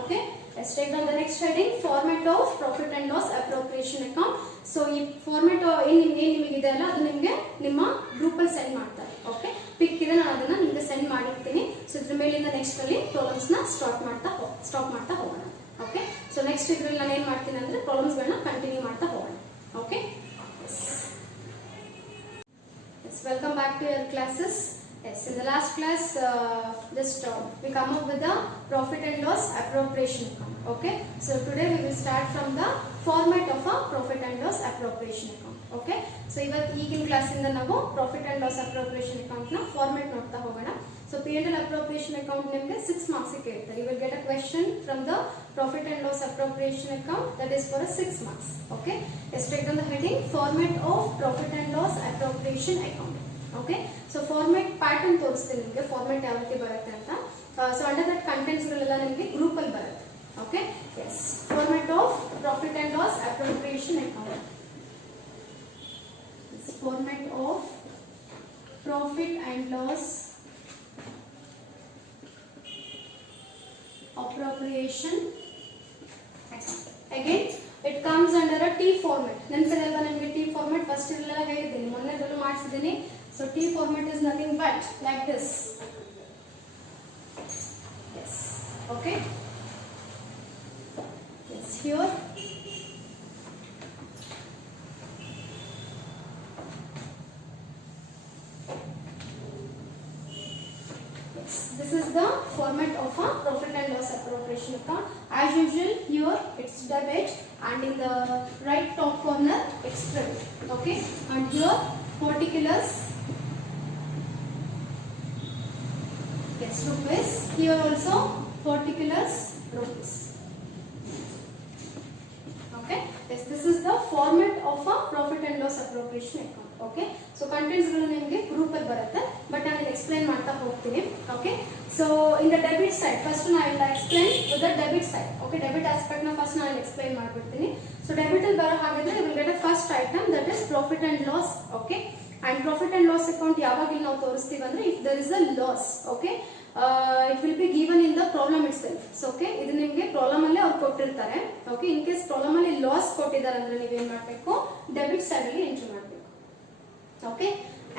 Okay, let's take down the next heading format of profit and loss appropriation account. So ಈ ಫಾರ್ಮ್ಯಾಟ್ ಏನು ನಿಮಗೆ ಇದೆ ಅಲ್ಲ ಅದು ನಿಮಗೆ ನಿಮ್ಮ ಗ್ರೂಪ್ ಅಲ್ಲಿ ಸೆಂಡ್ ಮಾಡ್ತಾರೆ. ಓಕೆ, ಪಿಕ್ ಇದೆ, ನಾನು ಅದನ್ನ ನಿಮಗೆ ಸೆಂಡ್ ಮಾಡಿರ್ತೀನಿ. ಸೊ ಇದ್ರ ಮೇಲಿಂದ ನೆಕ್ಸ್ಟ್ ಅಲ್ಲಿ ಪ್ರಾಬ್ಲಮ್ಸ್ ನ ಸ್ಟಾಪ್ ಮಾಡ್ತಾ ಹೋಗೋಣ. ಓಕೆ, ಸೊ ನೆಕ್ಸ್ಟ್ ಇದ್ರಲ್ಲಿ ನಾನು ಏನ್ ಮಾಡ್ತೀನಿ ಅಂದ್ರೆ ಪ್ರಾಬ್ಲಮ್ಸ್ ಗಳನ್ನ ಕಂಟಿನ್ಯೂ ಮಾಡ್ತಾ ಹೋಗೋಣ. Okay, welcome back to your classes. Yes, in the last class, we come up with the profit and loss appropriation account. Okay, so today we will start from the format of a profit and loss appropriation account. Okay, so ಇವತ್ತು ಈಗಿನ ಕ್ಲಾಸ್ ಇಂದ ನಾವು profit and loss appropriation account ನ ಫಾರ್ಮ್ಯಾಟ್ ನೋಡ್ತಾ ಹೋಗೋಣ. So P&L appropriation account ನಿಮಗೆ 6 ಮಾರ್ಕ್ಸ್ ಕೇಳ್ತಾರೆ. You will get a question from the profit and loss appropriation account that is for a 6 marks. Okay, let's take down the heading format of profit and loss appropriation account. Okay, so format pattern ತೋರಿಸ್ತೀನಿ ನಿಮಗೆ format ಯಾವ ರೀತಿ ಬರುತ್ತೆ ಅಂತ. So under that contents ಗಳೆಲ್ಲ ನಿಮಗೆ ಗ್ರೂಪ್ ಅಲ್ಲಿ ಬರುತ್ತೆ. Okay, yes, format of profit and loss appropriation account. This format of profit and loss appropriation account. Again, it comes under a T format. ನೆನಪಿದಲ್ವಾ ನಿಮಗೆ T format ಫಸ್ಟ್ ಎಲ್ಲ ಹೇಳಿದ್ದೀನಿ, ಮೊನ್ನೆದಲ್ಲೂ ಮಾಡಿಸಿದ್ದೀನಿ. So T format is nothing but like this. Yes. Okay. Yes. Here. Yes. This is the format of a profit and loss appropriation account. As usual, here it's debit, and in the right top corner it's credit. Okay. And here particulars. Yes, rupees. Here also particulars rupees. Okay. Yes, this is the format of a profit and loss appropriation account. Okay. So contents ಗಳು ನಿಮಗೆ ಗ್ರೂಪ್ ಅಲ್ಲಿ ಬರುತ್ತೆ, ಬಟ್ ನಾನು ಎಕ್ಸ್ಪ್ಲೈನ್ ಮಾಡ್ತಾ ಹೋಗ್ತೀನಿ. Okay. So in the debit side, first I will explain with the debit side. Okay, debit aspect na first ನಾನು explain ಮಾಡ್ಬಿಡ್ತೀನಿ. So debit ಅಲ್ಲಿ ಬರೋ ಹಾಗಿದ್ರೆ you will get a first item, that is profit and loss. Okay. And profit and loss account ಯಾವಾಗ ಇಲ್ಲಿ ನಾವು ತೋರಿಸ್ತೀವಿ ಅಂದ್ರೆ if there is a loss, okay, it will be given in the problem itself. So okay, ಇದು ನಿಮಗೆ ಪ್ರಾಬ್ಲಮ್ ಅಲ್ಲೇ ಅವ್ರು ಕೊಟ್ಟಿರ್ತಾರೆ. Okay, in case ಪ್ರಾಬ್ಲಮ್ ಅಲ್ಲಿ ಲಾಸ್ ಕೊಟ್ಟಿದ್ದಾರೆ ಅಂದ್ರೆ ನೀವು ಏನು ಮಾಡಬೇಕು, ಡೆಬಿಟ್ ಸೈಡ್ ಅಲ್ಲಿ ಎಂಟ್ರಿ ಮಾಡಬೇಕು. Okay,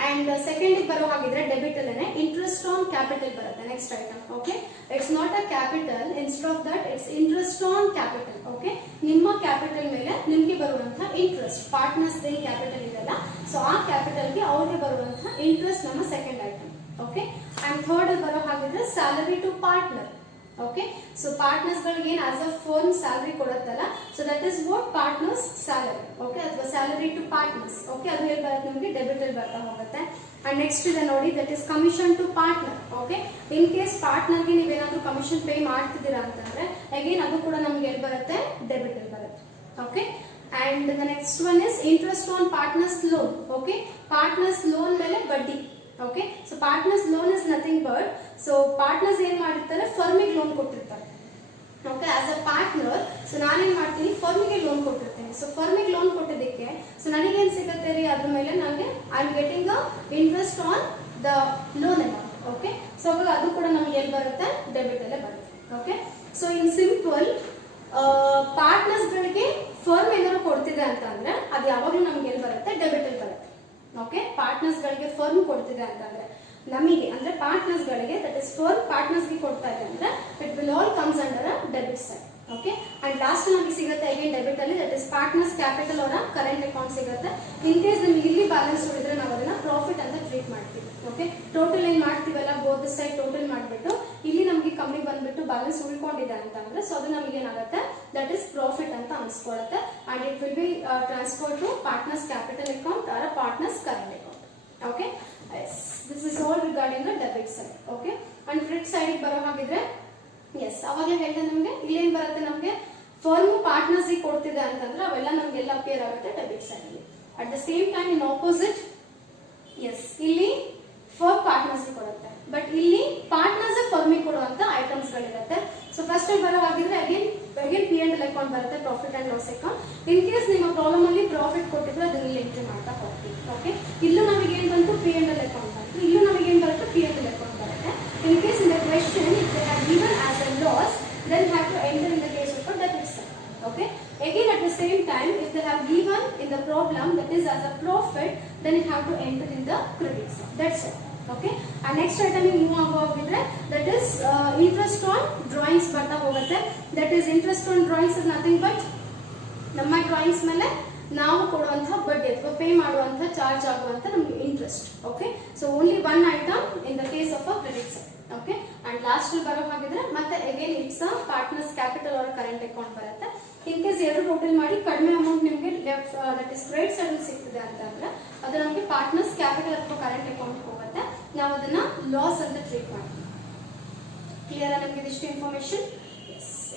and second ಗೆ ಬರೋ ಹಾಗಿದ್ರೆ ಡೆಬಿಟ್ ಅಲ್ಲೇನೆ ಇಂಟ್ರೆಸ್ಟ್ ಆನ್ ಕ್ಯಾಪಿಟಲ್ ಬರುತ್ತೆ next item. Okay, it's not a capital, instead of that it's interest on capital. Okay, ನಿಮ್ಮ ಕ್ಯಾಪಿಟಲ್ ಮೇಲೆ ನಿಮ್ಗೆ ಬರುವಂತಹ ಇಂಟ್ರೆಸ್ಟ್, ಪಾರ್ಟ್ನರ್ಸ್ ದೇ ಕ್ಯಾಪಿಟಲ್ ಇದೆಲ್ಲ, ಸೊ ಆ ಕ್ಯಾಪಿಟಲ್ಗೆ ಅವ್ರಿಗೆ ಬರುವಂತಹ ಇಂಟ್ರೆಸ್ಟ್ ನಮ್ಮ second item. Okay, and third ಅಲ್ಲಿ ಬರೋ ಹಾಗಿದ್ರೆ salary to partner. Okay, so partners ಗಳಿಗೆ ಏನು ಆಸ್ ಅ ಫರ್ಮ್ ಸ್ಯಾಲರಿ ಕೊಡುತ್ತಲ್ಲ, so that is what partners salary. Okay, ಅಥವಾ ಸ್ಯಾಲರಿ ಟು ಪಾರ್ಟ್ನರ್ಸ್. ಓಕೆ, ಅದು ಹೇಗೆ ಬರುತ್ತೆ ನಿಮಗೆ ಡೆಬಿಟ್ ಅಲ್ಲಿ ಬರ್ತಾ ಹೋಗುತ್ತೆ. ಅಂಡ್ ನೆಕ್ಸ್ಟ್ ಇದೆ ನೋಡಿ, that is commission to partner. Okay, in case ಪಾರ್ಟ್ನರ್ಗೆ ನೀವೇನಾದ್ರೂ ಕಮಿಷನ್ ಪೇ ಮಾಡ್ತಿದ್ದೀರಾ ಅಂತಂದ್ರೆ ಅಗೇನ್ ಅದು ಕೂಡ ನಮ್ಗೆ ಎಲ್ಲಿ ಬರುತ್ತೆ, ಡೆಬಿಟ್ ಅಲ್ಲಿ ಬರುತ್ತೆ. Okay, and the next one is interest on partners loan. Okay, partners loan ಮೇಲೆ ಬಡ್ಡಿ. Okay, so partners loan is nothing but, so partners ಏನ್ ಮಾಡಿರ್ತಾರೆ, ಫರ್ಮಿಗೆ ಲೋನ್ ಕೊಟ್ಟಿರ್ತಾರೆ. Okay, as a partner, so ನಾನೇನ್ ಮಾಡ್ತೀನಿ, ಫರ್ಮಿಗೆ ಲೋನ್ ಕೊಟ್ಟಿರ್ತೇನೆ. ಸೊ ಫರ್ಮಿಗೆ ಲೋನ್ ಕೊಟ್ಟಿದ್ದಕ್ಕೆ ಸೊ ನನಗೇನ್ ಸಿಗುತ್ತೆ ರೀ, ಅದ್ರ ಮೇಲೆ ನನಗೆ I am getting a interest on the loan amount. Okay, so ಅವಾಗ ಅದು ಕೂಡ ನಮ್ಗೆ ಎಲ್ಲಿ ಬರುತ್ತೆ, ಡೆಬಿಟ್ ಅಲ್ಲೇ ಬರುತ್ತೆ. Okay, so in simple partners ಗಳಿಗೆ ಫರ್ಮ್ ಏನಾದ್ರು ಕೊಡ್ತಿದೆ ಅಂತ ಅಂದ್ರೆ ಅದು ಯಾವಾಗ್ಲೂ ನಮ್ಗೆ ಎಲ್ಲಿ ಬರುತ್ತೆ, ಡೆಬಿಟ್ ಅಲ್ಲಿ ಬರುತ್ತೆ. ಓಕೆ, ಪಾರ್ಟ್ನರ್ಸ್ ಗಳಿಗೆ ಫರ್ಮ್ ಕೊಡ್ತಿದೆ ಅಂತಂದ್ರೆ ನಮಗೆ, ಅಂದ್ರೆ ಪಾರ್ಟ್ನರ್ಸ್ ಗಳಿಗೆ, ದಟ್ ಇಸ್ ಫರ್ಮ್ ಪಾರ್ಟ್ನರ್ಸ್ ಗೆ ಕೊಡ್ತಾ ಇದೆ ಅಂದ್ರೆ it will all comes under a debit side. Okay, and last ನಮಗೆ ಸಿಗುತ್ತೆ ಅಗೇನ್ ಡೆಬಿಟ್ ಅಲ್ಲಿ, ದಟ್ ಇಸ್ ಪಾರ್ಟ್ನರ್ಸ್ ಕ್ಯಾಪಿಟಲ್ ಅವರ ಕರೆಂಟ್ ಅಕೌಂಟ್ ಸಿಗುತ್ತೆ. ಇನ್ ಕೇಸ್ ನಮಗೆ ಇಲ್ಲಿ ಬ್ಯಾಲೆನ್ಸ್ ಉಳಿದ್ರೆ ನಾವು ಅದನ್ನ ಪ್ರಾಫಿಟ್ ಅಂತ ಟ್ರೀಟ್ ಮಾಡ್ತೀವಿ. ಓಕೆ, ಟೋಟಲ್ ಏನ್ ಮಾಡ್ತೀವಲ್ಲ, ಬೋತ್ ಸೈಡ್ ಟೋಟಲ್ ಮಾಡ್ಬಿಟ್ಟು ಇಲ್ಲಿ ನಮಗೆ ಕಮ್ಮಿ ಬಂದ್ಬಿಟ್ಟು ಬ್ಯಾಲೆನ್ಸ್ ಉಳ್ಕೊಂಡಿದೆ ಅಂತ ಅಂದ್ರೆ, ಸೊ ಅದು ನಮಗೆ ಏನಾಗುತ್ತೆ, ದಟ್ ಇಸ್ ಪ್ರಾಫಿಟ್ ಅಂತ ಅನ್ಸ್ಕೊಳ್ಳುತ್ತೆ. And it will be transfer to partners capital account or partners current account. Okay, this is all regarding the debit side. Okay, and credit side ಬರೋ ಹಾಗಿದ್ರೆ ಎಸ್, ಅವಾಗಲೇ ಹೇಳಿದೆ ನಮಗೆ ಇಲ್ಲೇನ್ ಬರುತ್ತೆ, ನಮಗೆ ಫರ್ಮ್ ಪಾರ್ಟ್ನರ್ಸ್ ಕೊಡ್ತಿದೆ ಅಂತಂದ್ರೆ ಅವೆಲ್ಲ ನಮ್ಗೆಲ್ಲ ಅಪಿಯರ್ ಆಗುತ್ತೆ ಡೆಬಿಟ್ ಸೈಡ್ ಅಲ್ಲಿ. At the same time in opposite, yes, ಇಲ್ಲಿ ಫರ್ಮ್ ಪಾರ್ಟ್ನರ್ಸ್ ಕೊಡುತ್ತೆ, ಬಟ್ ಇಲ್ಲಿ ಪಾರ್ಟ್ನರ್ಸ್ ಫರ್ಮಿಗೆ ಕೊಡುವಂತ ಐಟಮ್ಸ್ ಗಳಿರುತ್ತೆ. ಸೊ ಫಸ್ಟ್ ಅಲ್ಲಿ ಬರೋ ಹಾಗಿದ್ರೆ ಅಗೇನ್ P&L ಅಕೌಂಟ್ ಬರುತ್ತೆ, profit and loss account. In case ನಿಮ್ಮ ಪ್ರಾಬ್ಲಮ್ ಅಲ್ಲಿ ಪ್ರಾಫಿಟ್ ಕೊಟ್ಟಿದ್ರೆ ಅದನ್ನ ಎಂಟ್ರಿ ಮಾಡ್ತಾ ಹೋಗ್ತೀವಿ. ಓಕೆ, ಇಲ್ಲೂ ನಮಗೆ ಏನ್ ಬಂತು, P&L ಅಕೌಂಟ್ ಬಂತು, ಇಲ್ಲೂ ನಮಗೆ ಏನ್ ಬರುತ್ತೆ, P&L ಅಕೌಂಟ್ ಬರುತ್ತೆ. In case in the question, if they have given as a loss, then have to enter in the case of a debit side. Okay. Again, at the same time, if they have given in the problem that is as a profit, then you have to enter in the credit side. That's it. Okay. And next item we move about with that is interest on drawings. Bata hogutte. That is interest on drawings is nothing but ನಮ್ಮ ಡ್ರಾಯಿಂಗ್ಸ್ ಮೇಲೆ ನಾವು ಕೊಡುವಂತಹ ಬಡ್ಡಿ ಅಥವಾ ಪೇ ಮಾಡುವಂತಹ ಚಾರ್ಜ್ ಆಗುವಂತ ನಮಗೆ interest. Okay, so only one item in the case of a credit side. Okay, and last ಅಲ್ಲಿ ಬರೋ ಹಾಗಿದ್ರೆ ಮತ್ತೆ again it's a partners capital ಅವರ ಕರೆಂಟ್ ಅಕೌಂಟ್ ಬರುತ್ತೆ. ಇನ್ ಕೇಸ್ ಎರಡು ಟೋಟಲ್ ಮಾಡಿ ಕಡಿಮೆ ಅಮೌಂಟ್ ನಿಮಗೆ ದಟ್ ಇಸ್ ಕ್ರೆಡಿಟ್ ಸೈಡ್ ಸಿಗ್ತದೆ ಅಂತ ಅಂದ್ರೆ ಅದು ನಮಗೆ ಪಾರ್ಟ್ನರ್ಸ್ ಕ್ಯಾಪಿಟಲ್ ಅಥವಾ ಕರೆಂಟ್ ಅಕೌಂಟ್ ಹೋಗುತ್ತೆ. ನಾವು ಅದನ್ನ ಲಾಸ್ ಅಂತ ಟ್ರೀಟ್ ಮಾಡ್ತೀವಿ. ಕ್ಲಿಯರ್ ನಮಗೆ ಇದಿಷ್ಟು ಇನ್ಫಾರ್ಮೇಶನ್.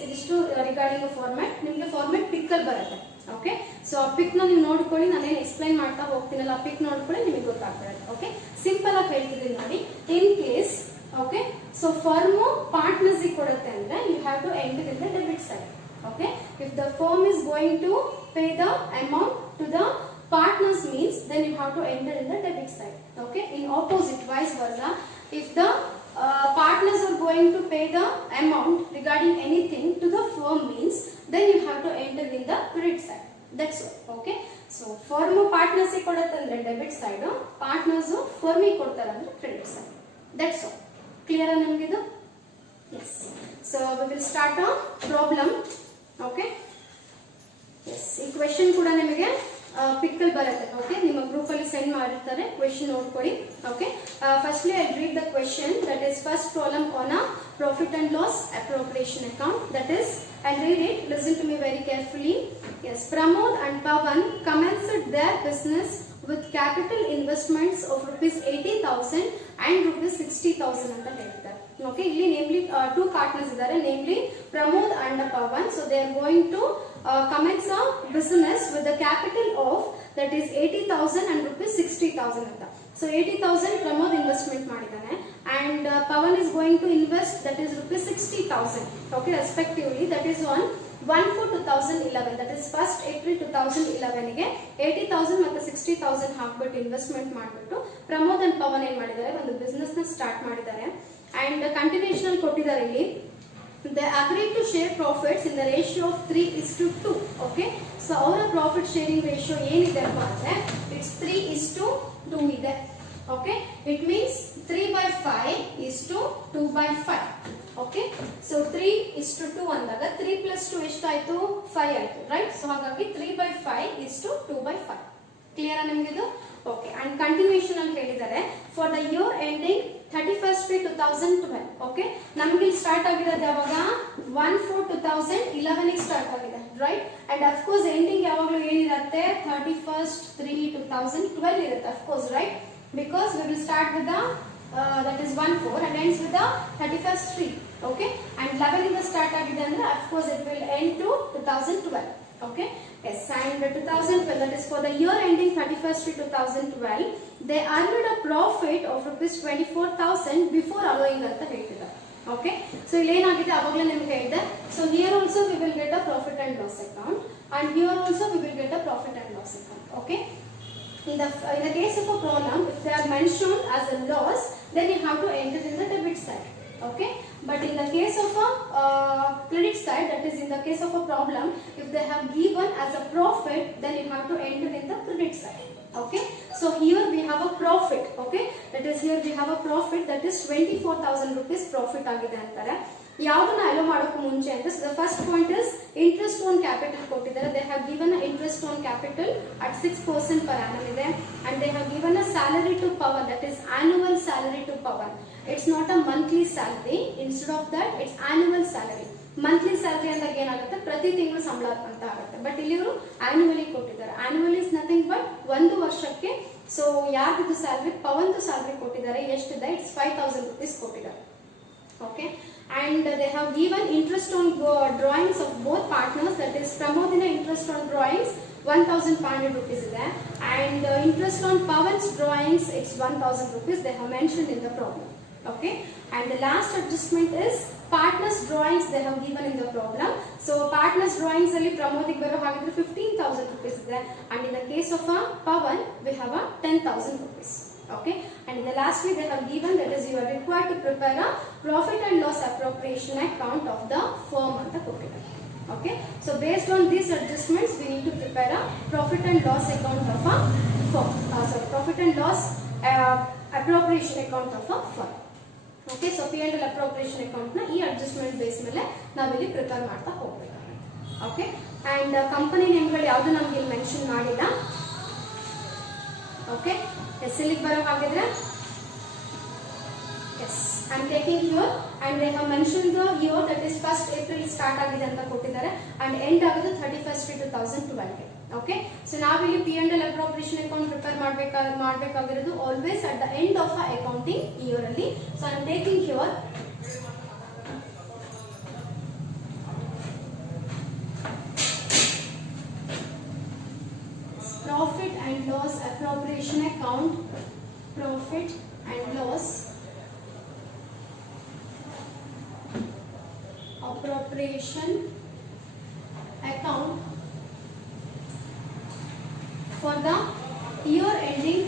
ಇದಿಷ್ಟು ರಿಗಾರ್ಡಿಂಗ್ ಫಾರ್ಮ್ಯಾಟ್. ನಿಮಗೆ ಫಾರ್ಮ್ಯಾಟ್ ಪಿಕ್ ಅಲ್ಲಿ ಬರುತ್ತೆ. ಓಕೆ, ಸೊ ಆ ಪಿಕ್ ನ ನೀವು ನೋಡ್ಕೊಳ್ಳಿ, ನಾನೇನು ಎಕ್ಸ್ಪ್ಲೈನ್ ಮಾಡ್ತಾ ಹೋಗ್ತೀನಲ್ಲ ಆ ಪಿಕ್ ನೋಡ್ಕೊಳ್ಳಿ, ನಿಮಗೆ ಗೊತ್ತಾಗ್ತದೆ. ಓಕೆ, ಸಿಂಪಲ್ ಆಗಿ ಹೇಳ್ತಿದ್ದೀನಿ ನೋಡಿ. In case okay, so firm partners ಕೊಡುತ್ತೆ ಅಂದ್ರೆ you have to enter in the debit side. Okay, if the firm is going to pay the amount to the partners means then you have to enter in the debit side. Okay, in opposite vice versa, if the partners are going to pay the amount regarding anything to the firm means then you have to enter in the credit side. That's all. Okay, so firm partners kodutte andre debit side, partners firm kodtare andre credit side. That's all. Clear ah namge idu? Yes, so we will start a problem. Okay, yes, ee question kuda nimage pickle ಬರುತ್ತೆ. Okay, ನಿಮ್ಮ group ಅಲ್ಲಿ send ಮಾಡಿರ್ತಾರೆ, question ನೋಡ್ಕೊಳ್ಳಿ. Okay, firstly I read the question. That is first problem on a profit and loss appropriation account. That is I read it, listen to me very carefully. Yes, Pramod and Pawan commenced their business with capital investments of rupees 80,000 and rupees 60,000 ಅಂತ ಹೇಳ್ತಾರೆ. Okay, ಇಲ್ಲಿ namely two partners ಇದ್ದಾರೆ, namely Pramod and Pawan. So they are going to commence a business with the capital of that is 80,000 and rupees 60,000 ಅಂತ. So 80,000 Pramod investment ಮಾಡಿದ್ದಾನೆ and Pawan is going to invest that is rupees 60,000. Okay, respectively. That is on 1/4/2011, that is 1st April 2011 ಗೆ 80,000 ಮತ್ತು 60,000 ಹಾಕ್ಬಿಟ್ಟು ಇನ್ವೆಸ್ಟ್ಮೆಂಟ್ ಮಾಡಿಬಿಟ್ಟು Pramod and Pavan ಏನ್ ಮಾಡಿದ್ದಾರೆ, ಒಂದು ಬಿಸ್ನೆಸ್ ನ ಸ್ಟಾರ್ಟ್ ಮಾಡಿದ್ದಾರೆ. ಅಂಡ್ ಕಂಟಿನ್ಯೂಷನ್ ಕೊಟ್ಟಿದ್ದಾರೆ ಇಲ್ಲಿ. They agreed to share profits in the ratio of 3:2. Okay, so ಅವರ ಪ್ರಾಫಿಟ್ ಶೇರಿಂಗ್ ರೇಷಿಯೋ ಏನಿದೆ ಅಂದ್ರೆ ಇಟ್ಸ್ 3:2 ಇದೆ. Okay, it means 3/5 is to 2/5. Okay, so 3:2 ಅಂದಾಗ 3 + 2 ಎಷ್ಟಾಯ್ತು, 5 ಆಯ್ತು, ರೈಟ್? ಸೊ ಹಾಗಾಗಿ 3/5 is to 2/5. ಕ್ಲಿಯರ್ ಆ ನಿಮ್ಗೆ ಇದು? ಓಕೆ, ಅಂಡ್ ಕಂಟಿನ್ಯೂಷನ್ ಅಲ್ಲಿ ಹೇಳಿದ್ದಾರೆ for the year ending 31st May 2012. ಓಕೆ, ನಮ್ಗೆ ಸ್ಟಾರ್ಟ್ ಆಗಿರೋದು ಯಾವಾಗ 1/4/2011 ಗೆ ಸ್ಟಾರ್ಟ್ ಆಗಿದೆ, right? And of course ending ಯಾವಾಗಲೂ ಏನಿರುತ್ತೆ 31st 3 2012 ಇರುತ್ತೆ, of course, right? Because we will start with the that is 1/4 and ends with the 31st 3. Okay, and 11 ಇಂದ ಸ್ಟಾರ್ಟ್ ಆಗಿದೆ ಅಂದ್ರೆ of course it will end to 2012. Okay, yes, and 2012, that is for the year ending 31st 3 2012, they earned a profit of rupees 24,000 before allowing ಅಂತ ಹೇಳ್ತಿದ್ದಾರೆ. Okay, so ಇಲ್ಲಿ ಏನಾಗಿದೆ ಅವಾಗಲೇ ನಿಮಗೆ ಹೇಳಿದೆ. So here also we will get a profit and loss account and here also we will get a profit and loss account. Okay, in the case of a problem, if they are mentioned as a loss, then you have to enter in the debit side. Okay, but in the case of a credit side, that is in the case of a problem, if they have given as a profit, then you have to enter in the credit side. Okay, so here we have a profit. Okay, that is here we have a profit, that is 24,000 rupees profit agide anತಾರೆ. ಯಾವ್ದನ್ನ ಅಲೋ ಮಾಡೋಕೆ ಮುಂಚೆ ಅಂತ the first point is interest on capital ಕೊಟ್ಟಿದ್ದಾರೆ. they have given a interest on capital at 6% per annum ಇದೆ and they have given a salary to Pawan, that is annual salary to Pawan. It's not a monthly salary, instead of that it's annual salary. Monthly salary ಅಂದಾಗ ಏನಾಗುತ್ತೆ, ಪ್ರತಿ ತಿಂಗಳು ಸಂಬಳ ಅಂತ ಆಗುತ್ತೆ. ಬಟ್ ಇಲ್ಲಿ ಇವರು ಆನ್ಯುವಲಿ ಕೊಟ್ಟಿದ್ದಾರೆ. ಆನ್ಯುವಲ್ ಇಸ್ ನಥಿಂಗ್ ಬಟ್ ಒಂದು ವರ್ಷಕ್ಕೆ. ಸೊ ಯಾರ್ದು ಸ್ಯಾಲರಿ, ಪವನ್ದು ಸ್ಯಾಲರಿ ಕೊಟ್ಟಿದ್ದಾರೆ. ಎಷ್ಟಿದೆ, ಇಟ್ಸ್ 5,000 rupees ಕೊಟ್ಟಿದ್ದಾರೆ. Okay, and they have given interest on drawings of both partners, that is Pramodina interest on drawings 1,500 rupees ಇದೆ and interest on Pawan's drawings it's 1,000 rupees they have mentioned in the problem. Okay, and the last adjustment is partners drawings they have given in the problem. So partners drawings ಅಲ್ಲಿ ಪ್ರಮೋದಿಗೆ ಬರೋ ಹಾಗಿದ್ರೆ 15,000 rupees ಇದೆ and in the case of Pawan we have a 10,000 rupees. Okay, and the lastly they have given that is you are required to prepare a profit and loss appropriation account of the firm ಅಂತ ಕೊಟ್ಟಿದ್ದಾರೆ. Okay, so based on these adjustments we need to prepare a profit and loss account of a firm. Sorry, profit and loss appropriation account of a firm. Okay, so P&L appropriation account na ee adjustment base ಮೇಲೆ ನಾವು ಇಲ್ಲಿ ಪ್ರಿಪೇರ್ ಮಾಡ್ತಾ ಹೋಗಬೇಕು. Okay, and company ನೇಮ್ಗಳು ಯಾವುದು ನಮಗೆ ಇಲ್ಲಿ ಮೆನ್ಷನ್ ಮಾಡಿಲ್ಲ. Okay, yes, ಇಲ್ಲಿಗೆ ಬರೋ ಹಾಗಿದ್ರೆ yes, I am taking here and they have mentioned the year, that is 1st April start ಆಗಿದೆ ಅಂತ ಕೊಟ್ಟಿದ್ದಾರೆ and end ಆಗೋದು 31st 2012 ಗೆ. ಓಕೆ. ಸೊ ನಾವಿಲ್ಲಿ P&L ಅಪ್ರೋಪ್ರಿಯೇಷನ್ ಅಕೌಂಟ್ ಪ್ರಿಪೇರ್ ಮಾಡಬೇಕಾಗಿರೋದು always at the end of a accounting year ಅಲ್ಲಿ. So I am taking here profit and loss appropriation account, profit and loss appropriation account for the year ending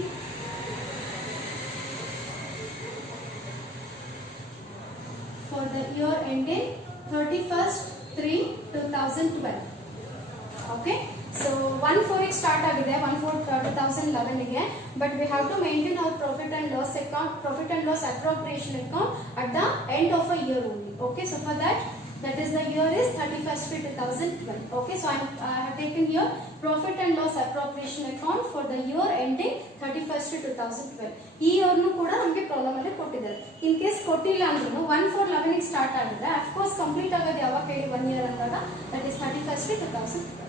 for the year ending 31st 3/2012. Okay. So 1/4 start agide 1/4/2011 ಗೆ, but we have to maintain our profit and loss account, profit and loss appropriation account at the end of a year only. Okay, so for that is the year is 31st 2012. Okay, so I have taken here profit and loss appropriation account for the year ending 31st 2012. ಈ ಇಯರ್ ನು ಕೂಡ ನಮಗೆ ಪ್ರಾಬ್ಲಮ್ ಅಲ್ಲಿ ಕೊಟ್ಟಿದ್ದಾರೆ. In case ಕೊಟ್ಟಿಲ್ಲ ಅಂದ್ರೂ 1/4/11 ಗೆ ಸ್ಟಾರ್ಟ್ ಆಗಿದೆ, ಆಫ್ ಕೋರ್ಸ್ ಕಂಪ್ಲೀಟ್ ಆಗೋದು ಯಾವಾಗ ಹೇಳಿ 1 year ಅಂದಾಗ that is 31st 2012.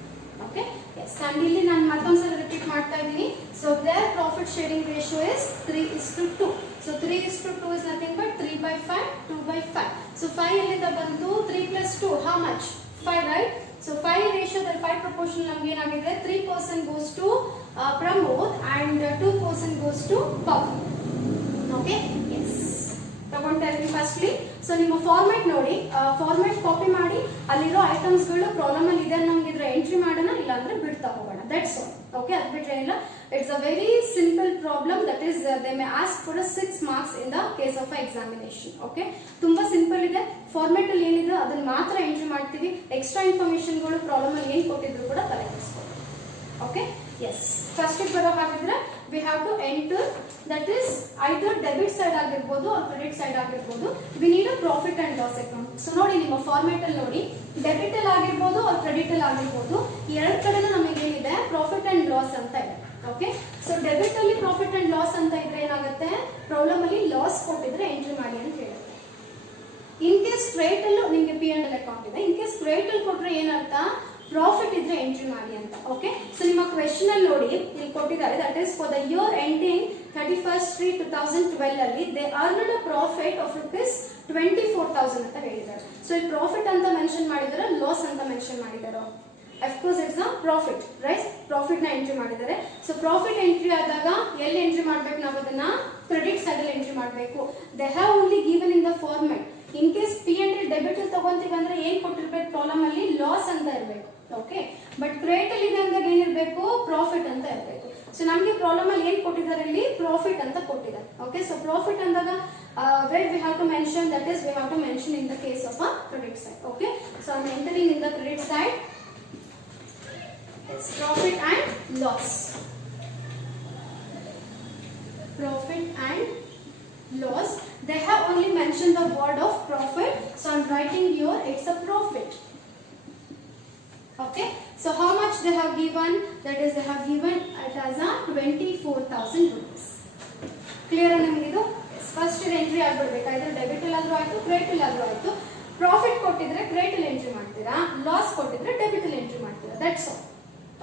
Okay, yes, and ಇಲ್ಲಿ ನಾನು ಮತ್ತೊಂದ್ಸಲ ರಿಪೀಟ್ ಮಾಡ್ತಾ ಇದ್ದೀನಿ. So their profit sharing ratio is 3:2. So 3:2 is nothing but 3/5, 2/5. So 5 ಎಲ್ಲಿಂದ ಬಂತು? 3 plus 2 how much? 5, right? So 5 ratio ದಲ್ಲಿ 5 proportion ನಮಗೆ ಏನಾಗಿದೆ? 3% goes to Pramod and 2% goes to Bob. Okay, yes. ತಗೊಂತಾ ಇದ್ದೀನಿ ಫಸ್ಟ್ಲಿ. ಸೊ ನಿಮ್ಮ ಫಾರ್ಮ್ಯಾಟ್ ನೋಡಿ, ಫಾರ್ಮ್ಯಾಟ್ ಕಾಪಿ ಮಾಡಿ ಅಲ್ಲಿರೋ ಐಟಮ್ಸ್ ಗಳು ಪ್ರಾಬ್ಲಮ್ ಅಲ್ಲಿ ಇದೆ ನಮ್ಗಿದ್ರೆ ಎಂಟ್ರಿ ಮಾಡೋಣ, ಇಲ್ಲ ಅಂದ್ರೆ ಬಿಡ್ತಾ ಹೋಗೋಣ. That's all. ಓಕೆ, ಅದು ಬಿಟ್ರೆ ಇಲ್ಲ. It's a very simple problem. That is they may ask for 6 marks in the case of examination. Okay, ತುಂಬಾ ಸಿಂಪಲ್ ಇದೆ. ಫಾರ್ಮ್ಯಾಟ್ ಅಲ್ಲಿ ಏನಿದೆ ಅದನ್ನ ಮಾತ್ರ ಎಂಟ್ರಿ ಮಾಡ್ತೀವಿ. ಎಕ್ಸ್ಟ್ರಾ ಇನ್ಫಾರ್ಮೇಶನ್ ಗಳು ಪ್ರಾಬ್ಲಮ್ ಅಲ್ಲಿ ಏನ್ ಕೊಟ್ಟಿದ್ರು ಕೂಡ ತಲೆ ಕೆಡಿಸ್ಕೊಳ್ಳಿ. Okay, S. ಫಸ್ಟ್ ಬರೋ ಹಾಗಿದ್ರೆ we have to enter, that is either debit side ಆಗಿರಬಹುದು or credit side ಆಗಿರಬಹುದು. we need a profit and loss account. So ನೋಡಿ ನಿಮ್ಮ ಫಾರ್ಮ್ಯಾಟ್ ಅಲ್ಲಿ ನೋಡಿ, ಡೆಬಿಟ್ ಅಲ್ಲಿ ಆಗಿರಬಹುದು or credit ಅಲ್ಲಿ ಆಗಿರಬಹುದು, ಎರಡು ಕಡೆನೂ ನಮಗೆ ಏನಿದೆ ಪ್ರಾಫಿಟ್ ಅಂಡ್ ಲಾಸ್ ಅಂತ ಇದೆ. ಓಕೆ, ಸೊ ಡೆಬಿಟ್ ಅಲ್ಲಿ ಪ್ರಾಫಿಟ್ ಅಂಡ್ ಲಾಸ್ ಅಂತ ಇದ್ರೆ ಏನಾಗುತ್ತೆ, ಪ್ರಾಬ್ಲಮ್ ಅಲ್ಲಿ ಲಾಸ್ ಕೊಟ್ಟಿದ್ರೆ ಎಂಟ್ರಿ ಮಾಡಿ ಅಂತ ಹೇಳುತ್ತೆ. ಇನ್ ಕೇಸ್ ಕ್ರೆಡಿಟ್ ಅಲ್ಲೂ ನಿಮಗೆ P&L ಅಕೌಂಟ್ ಇದೆ, ಇನ್ ಕೇಸ್ ಕ್ರೆಡಿಟ್ ಅಲ್ಲಿ ಕೊಟ್ರೆ ಏನರ್ಥ, ಪ್ರಾಫಿಟ್ ಇದ್ರೆ ಎಂಟ್ರಿ ಮಾಡಿ ಅಂತ. ಓಕೆ, ಸೊ ನಿಮ್ಮ ಕ್ವೆಶ್ಚನ್ ಅಲ್ಲಿ ನೋಡಿ ಇಲ್ಲಿ ಕೊಟ್ಟಿದ್ದಾರೆ, that is for the year ending 31st 3/2012 ಅಲ್ಲಿ they earned a profit of ₹24,000 ಅಂತ ಹೇಳಿದ್ದಾರೆ. ಸೊ ಇಲ್ಲಿ ಪ್ರಾಫಿಟ್ ಅಂತ ಮೆನ್ಷನ್ ಮಾಡಿದ್ದಾರೆ, ಲಾಸ್ ಅಂತ ಮೆನ್ಷನ್ ಮಾಡಿದ್ದಾರೆ. Of course it's a profit, right? Profit ನ ಎಂಟ್ರಿ ಮಾಡಿದ್ದಾರೆ. ಸೊ ಪ್ರಾಫಿಟ್ ಎಂಟ್ರಿ ಆದಾಗ ಎಲ್ಲಿ ಎಂಟ್ರಿ ಮಾಡ್ಬೇಕು ನಾವು ಅದನ್ನ? ಕ್ರೆಡಿಟ್ ಸೈಡ್ ಅಲ್ಲಿ ಎಂಟ್ರಿ ಮಾಡಬೇಕು. They have only given in the format. In case P&L debit ಅಲ್ಲಿ ತಗೊಂತೀವಿ ಅಂದ್ರೆ ಏನ್ ಕೊಟ್ಟಿರ್ಬೇಕು ಪ್ರಾಬ್ಲಮ್ ಅಲ್ಲಿ? ಲಾಸ್ ಅಂತ ಇರಬೇಕು. ಓಕೆ, ಬಟ್ ಕ್ರೆಡಿಟ್ ಅಲ್ಲಿ ಇದೆ ಅಂದಾಗ ಏನಿರಬೇಕು? ಪ್ರಾಫಿಟ್ ಅಂತ ಇರಬೇಕು. ಸೊ ನಮಗೆ ಪ್ರಾಬ್ಲಮ್ ಅಲ್ಲಿ ಏನ್ ಕೊಟ್ಟಿದ್ದಾರೆ? ಇಲ್ಲಿ ಪ್ರಾಫಿಟ್ ಅಂತ ಕೊಟ್ಟಿದ್ದಾರೆ. ಓಕೆ, ಸೊ ಪ್ರಾಫಿಟ್ ಅಂದಾಗ where we have to mention, that is we have to mention in the case of a credit side. Okay, so I am entering in the credit side. It's profit and loss. Profit and loss. They have only mentioned the word of profit, so I am writing here it's a profit. Okay, so how much they have given? That is they have given it as a 24,000 rupees. Clear ನಿಮಗೆ ಇದು? First entry ಆಗ್ಬಿಡ್ಬೇಕು, ಐದರ್ ಡೆಬಿಟ್ ಅಲ್ಲಾದ್ರೂ ಆಯ್ತು, ಕ್ರೆಡಿಟ್ ಅಲ್ಲಾದ್ರೂ ಆಯ್ತು. ಪ್ರಾಫಿಟ್ ಕೊಟ್ಟಿದ್ರೆ ಕ್ರೆಡಿಟ್ ಅಲ್ಲಿ entry ಮಾಡ್ತೀರಾ, ಲಾಸ್ ಕೊಟ್ಟಿದ್ರೆ ಡೆಬಿಟ್ ಅಲ್ಲಿ ಎಂಟ್ರಿ ಮಾಡ್ತೀರಾ. That's all.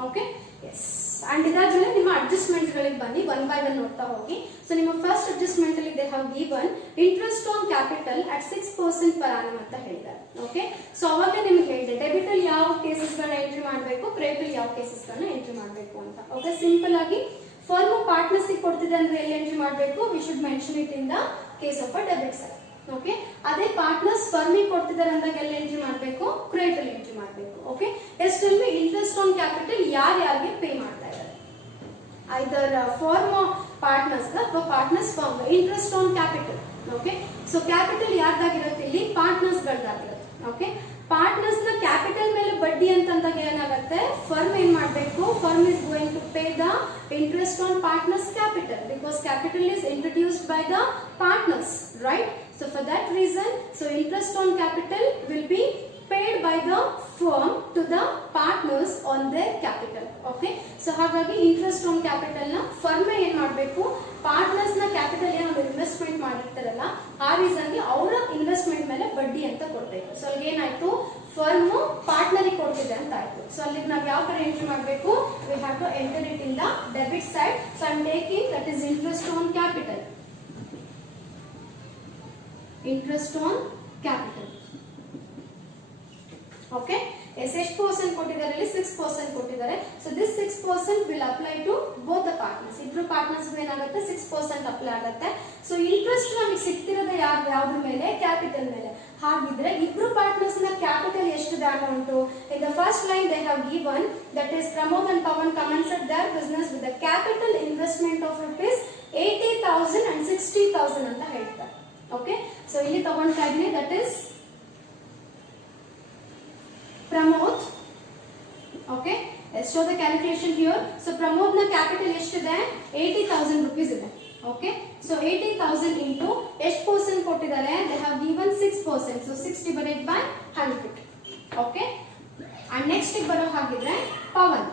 Okay, yes. And ಇದಾದ್ಮೇಲೆ ನಿಮ್ಮ ಅಡ್ಜಸ್ಟ್ಮೆಂಟ್ ಗಳಿಗೆ ಬನ್ನಿ, 1 by 1 ನೋಡ್ತಾ ಹೋಗಿ. ಸೊ ನಿಮ್ಮ ಫಸ್ಟ್ ಅಡ್ಜಸ್ಟ್ಮೆಂಟ್ ಅಲ್ಲಿ they have given interest on capital at 6% per annum ಅಂತ ಹೇಳಿದ್ದಾರೆ. ಓಕೆ, ಸೊ ಅವಾಗಲೇ ನಿಮ್ಗೆ ಹೇಳಿದೆ ಡೆಬಿಟ್ ಅಲ್ಲಿ ಯಾವ ಕೇಸಸ್ ಗಳನ್ನ ಎಂಟ್ರಿ ಮಾಡಬೇಕು, ಕ್ರೆಡಿಟ್ ಅಲ್ಲಿ ಯಾವ ಕೇಸಸ್ ಗಳನ್ನ ಎಂಟ್ರಿ ಮಾಡಬೇಕು ಅಂತ. ಓಕೆ, ಸಿಂಪಲ್ ಆಗಿ ಫರ್ಮ್ ಪಾರ್ಟ್ನರ್ಸ್ ಕೊಡ್ತಿದೆ ಅಂದ್ರೆ ಎಲ್ಲಿ ಎಂಟ್ರಿ ಮಾಡಬೇಕು? We should mention it in the case of a debit side. Okay, ಅದೇ ಪಾರ್ಟ್ನರ್ಸ್ ಫರ್ಮ್ ಕೊಡ್ತಿದ್ದಾರೆ ಅಂದಾಗ ಎಲ್ಲಿ ಎಂಟ್ರಿ ಮಾಡಬೇಕು? ಕ್ರೆಡಿಟ್ ಅಲ್ಲಿ ಎಂಟ್ರಿ ಮಾಡಬೇಕು. ಓಕೆ, ಎಷ್ಟಲ್ಲಿ ಇಂಟ್ರೆಸ್ಟ್ ಆನ್ ಕ್ಯಾಪಿಟಲ್ ಯಾರ್ಯಾರಿಗೆ ಪೇ ಮಾಡ್ತಾ ಇದ್ದಾರೆ? ಐದರ್ ಫರ್ಮ್ ಪಾರ್ಟ್ನರ್ಸ್ ಅಥವಾ partners firm. Interest on capital. Okay, so capital ಯಾರ್ದಾಗಿರುತ್ತೆ? ಇಲ್ಲಿ ಪಾರ್ಟ್ನರ್ಸ್ ಗಳದಾಗಿರುತ್ತೆ. ಓಕೆ, ಪಾರ್ಟ್ನರ್ಸ್ ನ ಕ್ಯಾಪಿಟಲ್ ಮೇಲೆ ಬಡ್ಡಿ ಅಂತಂದಾಗ ಏನಾಗುತ್ತೆ? ಫರ್ಮ್ ಏನ್ ಮಾಡಬೇಕು? Firm is going to pay the interest on partners capital, because capital is introduced by the partners, right? So for that reason, so interest on capital will be paid by the firm to the partners on their capital. Okay, so ಹಾಗಾಗಿ interest on capital ನ ಫರ್ಮ್ ಏನ್ ಮಾಡಬೇಕು? ಪಾರ್ಟ್ನರ್ಸ್ ನ ಕ್ಯಾಪಿಟಲ್ ಏನು ಇನ್ವೆಸ್ಟ್ಮೆಂಟ್ ಮಾಡಿರ್ತಾರಲ್ಲ, ಆ ರೀಸನ್ ಗೆ ಅವರ ಇನ್ವೆಸ್ಟ್ಮೆಂಟ್ ಮೇಲೆ ಬಡ್ಡಿ ಅಂತ ಕೊಡ್ಬೇಕು. ಸೊ ಅಲ್ಲಿ ಏನಾಯ್ತು? ಫರ್ಮ್ ಪಾರ್ಟ್ನರ್ ಕೊಡ್ತಿದೆ ಅಂತ ಆಯ್ತು. ಸೊ ಅಲ್ಲಿ ನಾವು ಯಾವ ತರ ಎಂಟ್ರಿ ಮಾಡಬೇಕು, we have to enter it in the debit side. So I am taking that is interest on capital. Interest on capital. Okay, ಎಷ್ಟು ಪರ್ಸೆಂಟ್ ಕೊಟ್ಟಿದ್ದಾರೆ, ಇಲ್ಲಿ 6% ಕೊಟ್ಟಿದ್ದಾರೆ. So this 6% will apply to both the partners. ಇಬ್ರು partners ಏನಾಗುತ್ತೆ 6% ಅಪ್ಲೈ ಆಗುತ್ತೆ. So interest ನಮಗೆ ಸಿಗ್ತಿರೋದು ಯಾವ್ದ್ರ ಮೇಲೆ, ಕ್ಯಾಪಿಟಲ್ ಮೇಲೆ. ಹಾಗಿದ್ರೆ ಇಬ್ರು ಪಾರ್ಟ್ನರ್ಸ್ ನ ಕ್ಯಾಪಿಟಲ್ ಎಷ್ಟಿದೆ amount, in the first line they have given that is Pramod and Pavan commenced their business with a capital investment of rupees 80,000 and 60,000 ಅಂತ ಹೇಳ್ತಾರೆ. ಓಕೆ, ಸೊ ಇಲ್ಲಿ ತಗೊಂಡ್ತಾ ಇದೀನಿ, that is Pramod. Okay, let's show the calculation here. So Pramod na capital ಎಷ್ಟಿದೆ, 80,000 rupees ಇದೆ. Okay, so 80,000 into ಎಷ್ಟು percent ಕೊಟ್ಟಿದ್ದಾರೆ, they have given 6%. So 6 divided by 100. Okay, and next ಬರೋ ಹಾಗಿದ್ರೆ Pavan.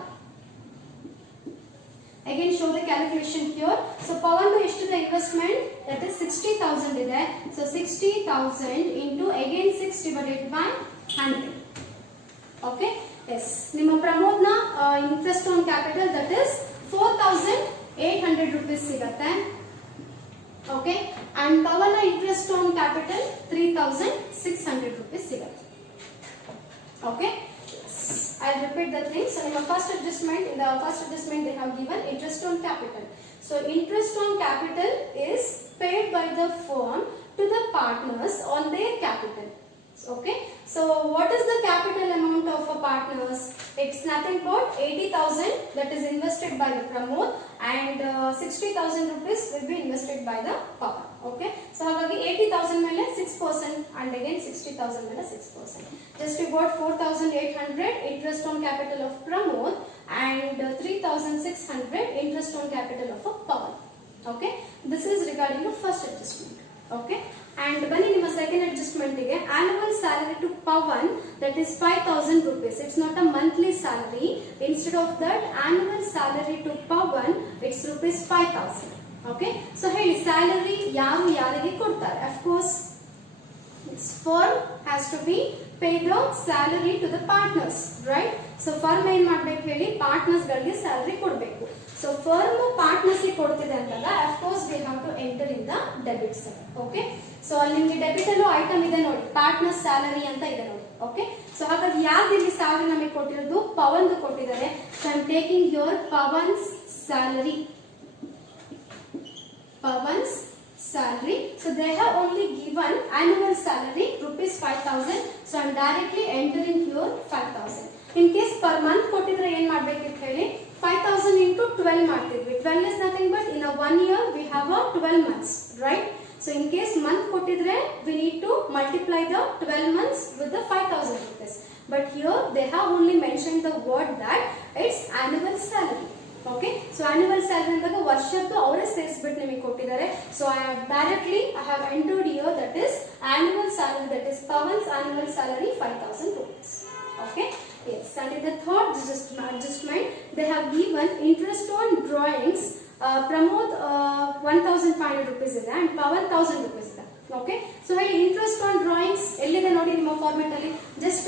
Again show the calculation here. So Pavan ಎಷ್ಟಿದೆ ಇನ್ವೆಸ್ಟ್ಮೆಂಟ್, that is 60,000 ಇದೆ. So 60,000 into again 6 divided by 100. Okay, yes, ನಿಮ್ಮ ಪ್ರಮೋದ್ನ interest on capital that is 4,800 rupees ಸಿಗತ್ತೆ. Okay, and Pawan interest on capital 3,600 rupees ಸಿಗತ್ತೆ. Okay, I repeat the thing. So ನಿಮ್ಮ first adjustment, in the first adjustment they have given interest on capital. So interest on capital is paid by the firm to the partners on their capital. Okay, so what is the capital amount of a partners? It's nothing but 80,000 that is invested by the Pramod and 60,000 rupees will be invested by the Pawan. Okay, so hagagi 80,000 mele 6% and again 60,000 mele 6%. Just we got 4,800 interest on capital of Pramod and 3,600 interest on capital of Pawan. Okay, this is regarding the first adjustment. Okay, and ಬನ್ನಿ ನಿಮ್ಮ second adjustment ಗೆ annual salary to Pawan that is 5,000 rupees. It's not a monthly salary. Instead of that, annual salary to Pawan it's rupees 5,000. Okay, so ಹೇಳಿ salary ಯಾರು ಯಾರಿಗೆ ಕೊಡ್ತಾರೆ? Of course, firm has to be paid the salary to the partners, right? So firm ಏನ್ ಮಾಡ್ಬೇಕು ಹೇಳಿ, ಪಾರ್ಟ್ನರ್ಸ್ ಗಳಿಗೆ ಸ್ಯಾಲರಿ ಕೊಡಬೇಕು. So firm partners ಕೊಡ್ತಿದೆ ಅಂದಾಗ of course we have to enter in the debit side. Okay, so ಅಲ್ಲಿ ನಿಮಗೆ ಡೆಬಿಟ್ ಅಲ್ಲೂ ಐಟಮ್ ಇದೆ ನೋಡಿ, ಪಾರ್ಟ್ನರ್ ಸ್ಯಾಲರಿ ಅಂತ ಇದೆ ನೋಡಿ. ಓಕೆ, ಸೊ ಹಾಗಾಗಿ ಯಾವ್ದು ಇಲ್ಲಿ ಸ್ಯಾಲರಿ ನಮಗೆ ಕೊಟ್ಟಿರೋದು, ಪವನ್ ಕೊಟ್ಟಿದ್ದಾರೆ. So I am taking your Pawan's salary. Pawan's salary. So they have only given annual salary rupees 5,000. So I am directly entering here 5,000. In case per month ಕೊಟ್ಟಿದ್ರೆ ಏನ್ ಮಾಡ್ಬೇಕಿತ್ತು ಹೇಳಿ, 5,000 into 12 ಮಾಡ್ತಿದ್ವಿ. 12 is nothing but in a 1 year we have a 12 months, right? So in case month ಕೊಟ್ಟಿದ್ರೆ we need to multiply the 12 months with the 5,000 rupees. But here they have only mentioned the word that it's annual salary. Okay, so annual salary ಅಂದಾಗ ವರ್ಷದ್ದು ಅವರೇ ಸೇರಿಸ್ಬಿಟ್ಟು ನಿಮಗೆ ಕೊಟ್ಟಿದ್ದಾರೆ. So I have directly entered here that is annual salary, that is Pawan's annual salary 5,000 rupees. Okay, yes, and in the third adjustment they have given interest on drawings. Pramod 1,500 rupees ಇದೆ and Pawan 1,000 rupees ಇದೆ. Okay, so ಹೇಳಿ interest on drawings ಎಲ್ಲಿದೆ ನೋಡಿ ನಿಮ್ಮ ಫಾರ್ಮೆಟ್ ಅಲ್ಲಿ, just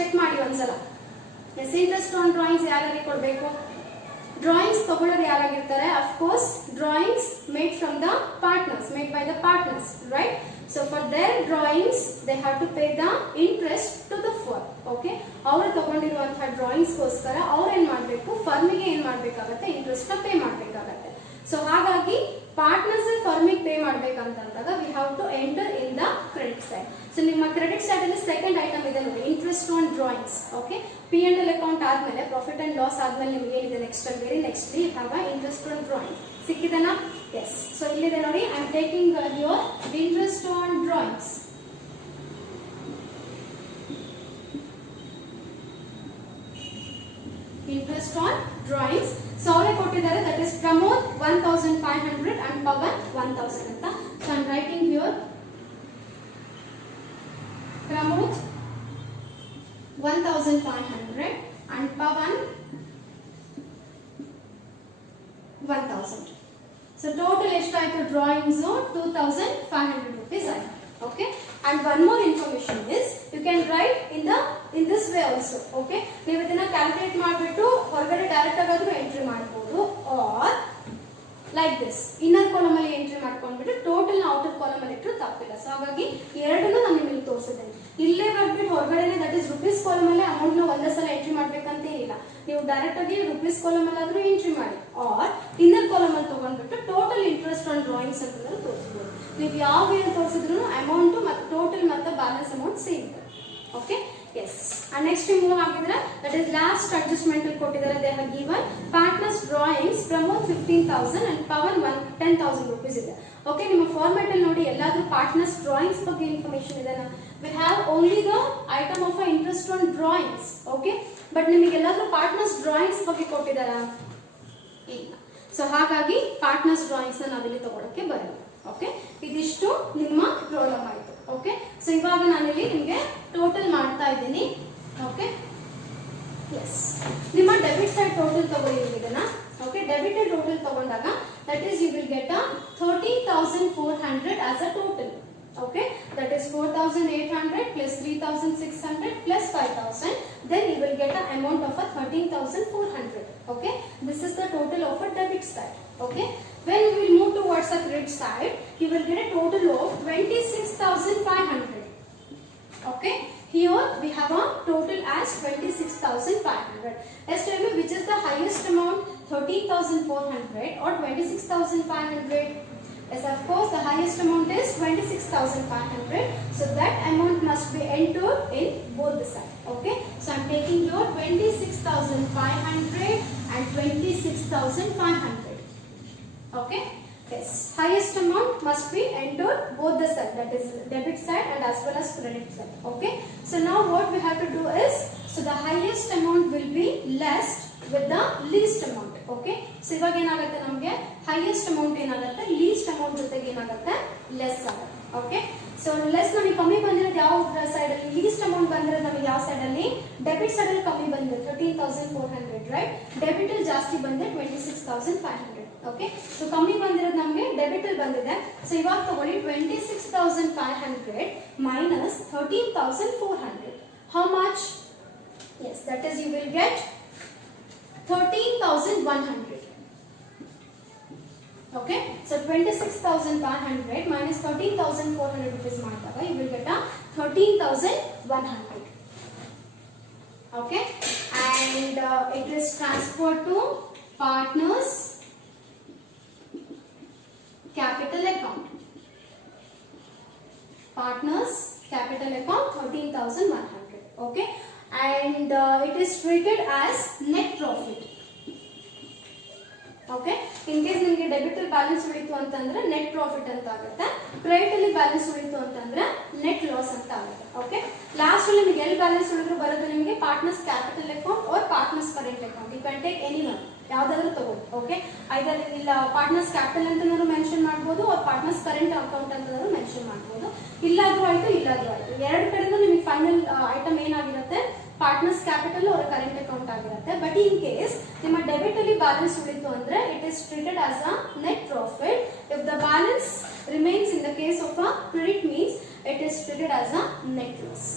check ಮಾಡಿ ಒಂದ್ಸಲ. Yes, interest on drawings ಯಾರಿಗೆ ಕೊಡಬೇಕು, ಡ್ರಾಯಿಂಗ್ಸ್ ತಗೊಳ್ಳೋರು ಯಾರಾಗಿರ್ತಾರೆ, of course drawings made from the partners, made by the partners, right? So for their drawings they have to pay the interest to the firm. Okay, ಅವರು ತಗೊಂಡಿರುವಂತಹ ಡ್ರಾಯಿಂಗ್ಸ್ ಗೋಸ್ಕರ ಅವ್ರು ಏನ್ ಮಾಡಬೇಕು, ಫರ್ಮಿಗೆ ಏನ್ ಮಾಡಬೇಕಾಗುತ್ತೆ, ಇಂಟ್ರೆಸ್ಟ್ ನ ಪೇ ಮಾಡಬೇಕಾಗುತ್ತೆ. ಸೊ ಹಾಗಾಗಿ ಪಾರ್ಟ್ನರ್ಸ್ ಫರ್ಮಿಗೆ ಪೇ ಮಾಡಬೇಕಂತಂದಾಗ we have to enter in the credit side. So ನಿಮ್ಮ ಕ್ರೆಡಿಟ್ ಸೈಡ್ ಅಲ್ಲಿ ಸೆಕೆಂಡ್ ಐಟಮ್ ಇದೆ ನೋಡಿ, interest on drawings. Okay, P&L account ಆದ್ಮೇಲೆ, ಪ್ರಾಫಿಟ್ ಅಂಡ್ ಲಾಸ್ ಆದ್ಮೇಲೆ ನಿಮಗೆ ಏನಿದೆ ನೆಕ್ಸ್ಟ್ ಅಲ್ಲಿ, very next we have a interest on drawing. ಸಿಕ್ಕಿದನಾ? ಎಸ್. ಸೊ ಇಲ್ಲಿದೆ ನೋಡಿ, I am taking your interest on drawings. Interest on drawings. So ಅವರೇ ಕೊಟ್ಟಿದ್ದಾರೆ, that is Pramod 1,500 and Pawan 1,000 ಅಂತ. So I am writing here Pramod 1,500 and Pawan 1,000. So total ಎಷ್ಟಾಯ್ತು ಡ್ರಾಯಿಂಗ್ಸ್ 2,500 rupees ಆಯ್ತು. Okay, And one more information is you can write in this way also. Okay, ನೀವು ಇದನ್ನ ಕ್ಯಾಲ್ಕುಲೇಟ್ ಮಾಡಿಬಿಟ್ಟು ಹೊರಗಡೆ ಡೈರೆಕ್ಟ್ ಆಗಾದ್ರೂ ಎಂಟ್ರಿ ಮಾಡಬಹುದು, are like this inner column ಅಲ್ಲಿ ಎಂಟ್ರಿ ಮಾಡ್ಕೊಂಡ್ಬಿಟ್ಟು ಟೋಟಲ್ ಔಟರ್ ಕಾಲಮ್ ಅಲ್ಲಿ ಇಟ್ಟರು ತಪ್ಪಿಲ್ಲ. ಸೊ ಹಾಗಾಗಿ ಎರಡನ್ನೂ ನಾನು ನಿಮಗೆ ತೋರಿಸಿದ್ದೇನೆ. ಇಲ್ಲೇ ಬರ್ಬಿಟ್ಟು ಹೊರಗಡೆ ದಟ್ ಇಸ್ ರುಪೀಸ್ ಕಾಲಮ್ ಅಲ್ಲಿ ಅಮೌಂಟ್ ನ ಒಂದೇ ಸಲ ಎಂಟ್ರಿ ಮಾಡ್ಬೇಕಂತ ಏನಿಲ್ಲ. ನೀವು ಡೈರೆಕ್ಟ್ ಆಗಿ ರುಪೀಸ್ ಕಾಲಮ್ ಅಲ್ಲಾದ್ರೂ ಎಂಟ್ರಿ ಮಾಡಿ, ಆರ್ ಇನ್ನರ್ ಕಾಲಮ್ ಅಲ್ಲಿ ತಗೊಂಡ್ಬಿಟ್ಟು ಟೋಟಲ್ ಇಂಟ್ರೆಸ್ಟ್ ಆನ್ ಡ್ರಾಯಿಂಗ್ಸ್ ಅಂತಂದ್ರೆ ತೋರಿಸಬಹುದು. ನೀವು ಯಾವ ವೇ ತೋರಿಸಿದ್ರು ಅಮೌಂಟ್ ಮತ್ತು ಟೋಟಲ್ ಮತ್ತು ಬ್ಯಾಲೆನ್ಸ್ ಅಮೌಂಟ್ ಸೇಮ್ ಇದೆ. Okay, yes. And next move ಆಗಿದ್ರೆ ದಟ್ ಇಸ್ ಲಾಸ್ಟ್ ಅಡ್ಜಸ್ಟ್ಮೆಂಟ್ ಅಲ್ಲಿ ಕೊಟ್ಟಿದ್ದಾರೆ. They have given partners drawings Pramod 15,000 and Pavan 10,000 rupees ಇದೆ. ಓಕೆ, ನಿಮ್ಮ ಫಾರ್ಮ್ಯಾಟ್ ಅಲ್ಲಿ ನೋಡಿ ಎಲ್ಲಾದ್ರೂ ಪಾರ್ಟ್ನರ್ಸ್ ಡ್ರಾಯಿಂಗ್ಸ್ ಬಗ್ಗೆ ಇನ್ಫಾರ್ಮೇಶನ್ ಇದೆ. we have only the item of interest on drawings. Okay, but ನಿಮಗೆ ಎಲ್ಲಾದ್ರೂ ಪಾರ್ಟ್ನರ್ಸ್ ಡ್ರಾಯಿಂಗ್ಸ್ ಬಗ್ಗೆ ಕೊಟ್ಟಿದ್ದಾರಾ? ಇಲ್ಲ. ಸೊ ಹಾಗಾಗಿ ಪಾರ್ಟ್ನರ್ಸ್ ಡ್ರಾಯಿಂಗ್ಸ್ ನ ನಾವಿಲ್ಲಿ ತಗೊಳಕ್ಕೆ ಬರಲ್ಲ. ಓಕೆ, ಇದಿಷ್ಟು ನಿಮ್ಮ ಪ್ರಾಬ್ಲಮ್ ಆಯ್ತು. ಓಕೆ, ಸೊ ಇವಾಗ ನಾನಿಲ್ಲಿ ನಿಮಗೆ ಟೋಟಲ್ ಮಾಡ್ತಾ ಇದ್ದೀನಿ. Okay, yes. ನಿಮ್ಮ ಡೆಬಿಟ್ ಸೈಡ್ ಟೋಟಲ್ ತಗೊಳ್ಳಿ ಇದನ್ನ. ಓಕೆ, ಡೆಬಿಟ್ ಟೋಟಲ್ ತಗೊಂಡಾಗ that is you will get 13,400 as a total. Okay, that is 4,800 plus 3,600 plus 5,000. Then you will get an amount of 13,400. Okay, this is the total of a debit side. Okay, when we will move towards the credit side, you will get a total of 26,500. Okay, here we have a total as 26,500. Let's tell me which is the highest amount, 13,400 or 26,500? Yes, of course, the highest amount is 26,500. So that amount must be entered in both the sides. Okay, so I'm taking your 26,500 and 26,500. Okay, yes, highest amount must be entered both the sides, that is debit side and as well as credit side. Okay, so now what we have to do is, so the highest amount will be less with the least amount. Okay, so ಇವಾಗ ಏನಾಗುತ್ತೆ ನಮಗೆ highest amount ಏನಾಗುತ್ತೆ least amount ಜೊತೆಗೆ ಏನಾಗುತ್ತೆ less ಆಗುತ್ತೆ. Okay, so less ನಮಗೆ ಕಮ್ಮಿ ಬಂದಿರೋದು ಯಾವ ಸೈಡ್ ಅಲ್ಲಿ, least amount ಬಂದಿರೋದು ನಮಗೆ ಯಾವ ಸೈಡ್ ಅಲ್ಲಿ, ಡೆಬಿಟ್ ಸೈಡ್ ಅಲ್ಲಿ ಕಮ್ಮಿ ಬಂದಿದೆ 13,400 ರೈಟ್, ಡೆಬಿಟ್ ಅಲ್ಲಿ ಜಾಸ್ತಿ ಬಂದಿದೆ 26,500. ಓಕೆ, ಸೊ ಕಮ್ಮಿ ಬಂದಿರೋದು ನಮಗೆ ಡೆಬಿಟ್ ಅಲ್ಲಿ ಬಂದಿದೆ. ಸೊ ಇವಾಗ ತಗೊಳ್ಳಿ 26,500 minus 13,400. How much? Yes, that is you will get 13,100. Okay, so 26,500 minus 13,400 rupees ಮಾಡಿದಾಗ you will get a 13,100. Okay, and it is transferred to partners capital account. Partners capital account 13,100. Okay, and it is treated as net profit. Okay, in case ನಿಮಗೆ ಡೆಬಿಟ್ ಅಲ್ಲಿ balance ಉಳಿತು ಅಂತಂದ್ರೆ net profit ಅಂತ ಆಗುತ್ತೆ, ಕ್ರೆಡಿಟ್ ಅಲ್ಲಿ balance ಉಳಿತು ಅಂತಂದ್ರೆ net loss ಅಂತ ಆಗುತ್ತೆ. ಓಕೆ, ಲಾಸ್ಟ್ ಅಲ್ಲಿ ನಿಮಗೆ ಎಲ್ಲಿ ಬ್ಯಾಲೆನ್ಸ್ ಉಳಿದ್ರು ಬರೋದು ನಿಮಗೆ partners capital account or partners current account. You can take any one, ಯಾವ್ದಾದ್ರು ತಗೋದು. ಓಕೆ, ಐದರ್ ಇಲ್ಲ ಪಾರ್ಟ್ನರ್ಸ್ ಕ್ಯಾಪಿಟಲ್ ಅಂತನಾದ್ರು ಮೆನ್ಷನ್ ಮಾಡಬಹುದು ಆರ್ ಪಾರ್ಟ್ನರ್ಸ್ ಕರೆಂಟ್ ಅಕೌಂಟ್ ಅಂತನಾದ್ರು ಮೆನ್ಷನ್ ಮಾಡಬಹುದು. ಇಲ್ಲಾದ್ರೂ ಆಯ್ತು ಇಲ್ಲಾದ್ರೂ ಆಯ್ತು, ಎರಡು ಕಡೆನೂ ನಿಮಗೆ ಫೈನಲ್ ಐಟಮ್ ಏನಾಗಿರುತ್ತೆ ಪಾರ್ಟ್ನರ್ಸ್ ಕ್ಯಾಪಿಟಲ್ ಅವರ ಕರೆಂಟ್ ಅಕೌಂಟ್ ಆಗಿರುತ್ತೆ. ಬಟ್ ಇನ್ ಕೇಸ್ ನಿಮ್ಮ ಡೆಬಿಟ್ ಅಲ್ಲಿ ಬ್ಯಾಲೆನ್ಸ್ ಉಳಿತು ಅಂದ್ರೆ it is treated as a net profit. If the balance remains in the case of a credit means it is treated as a net loss.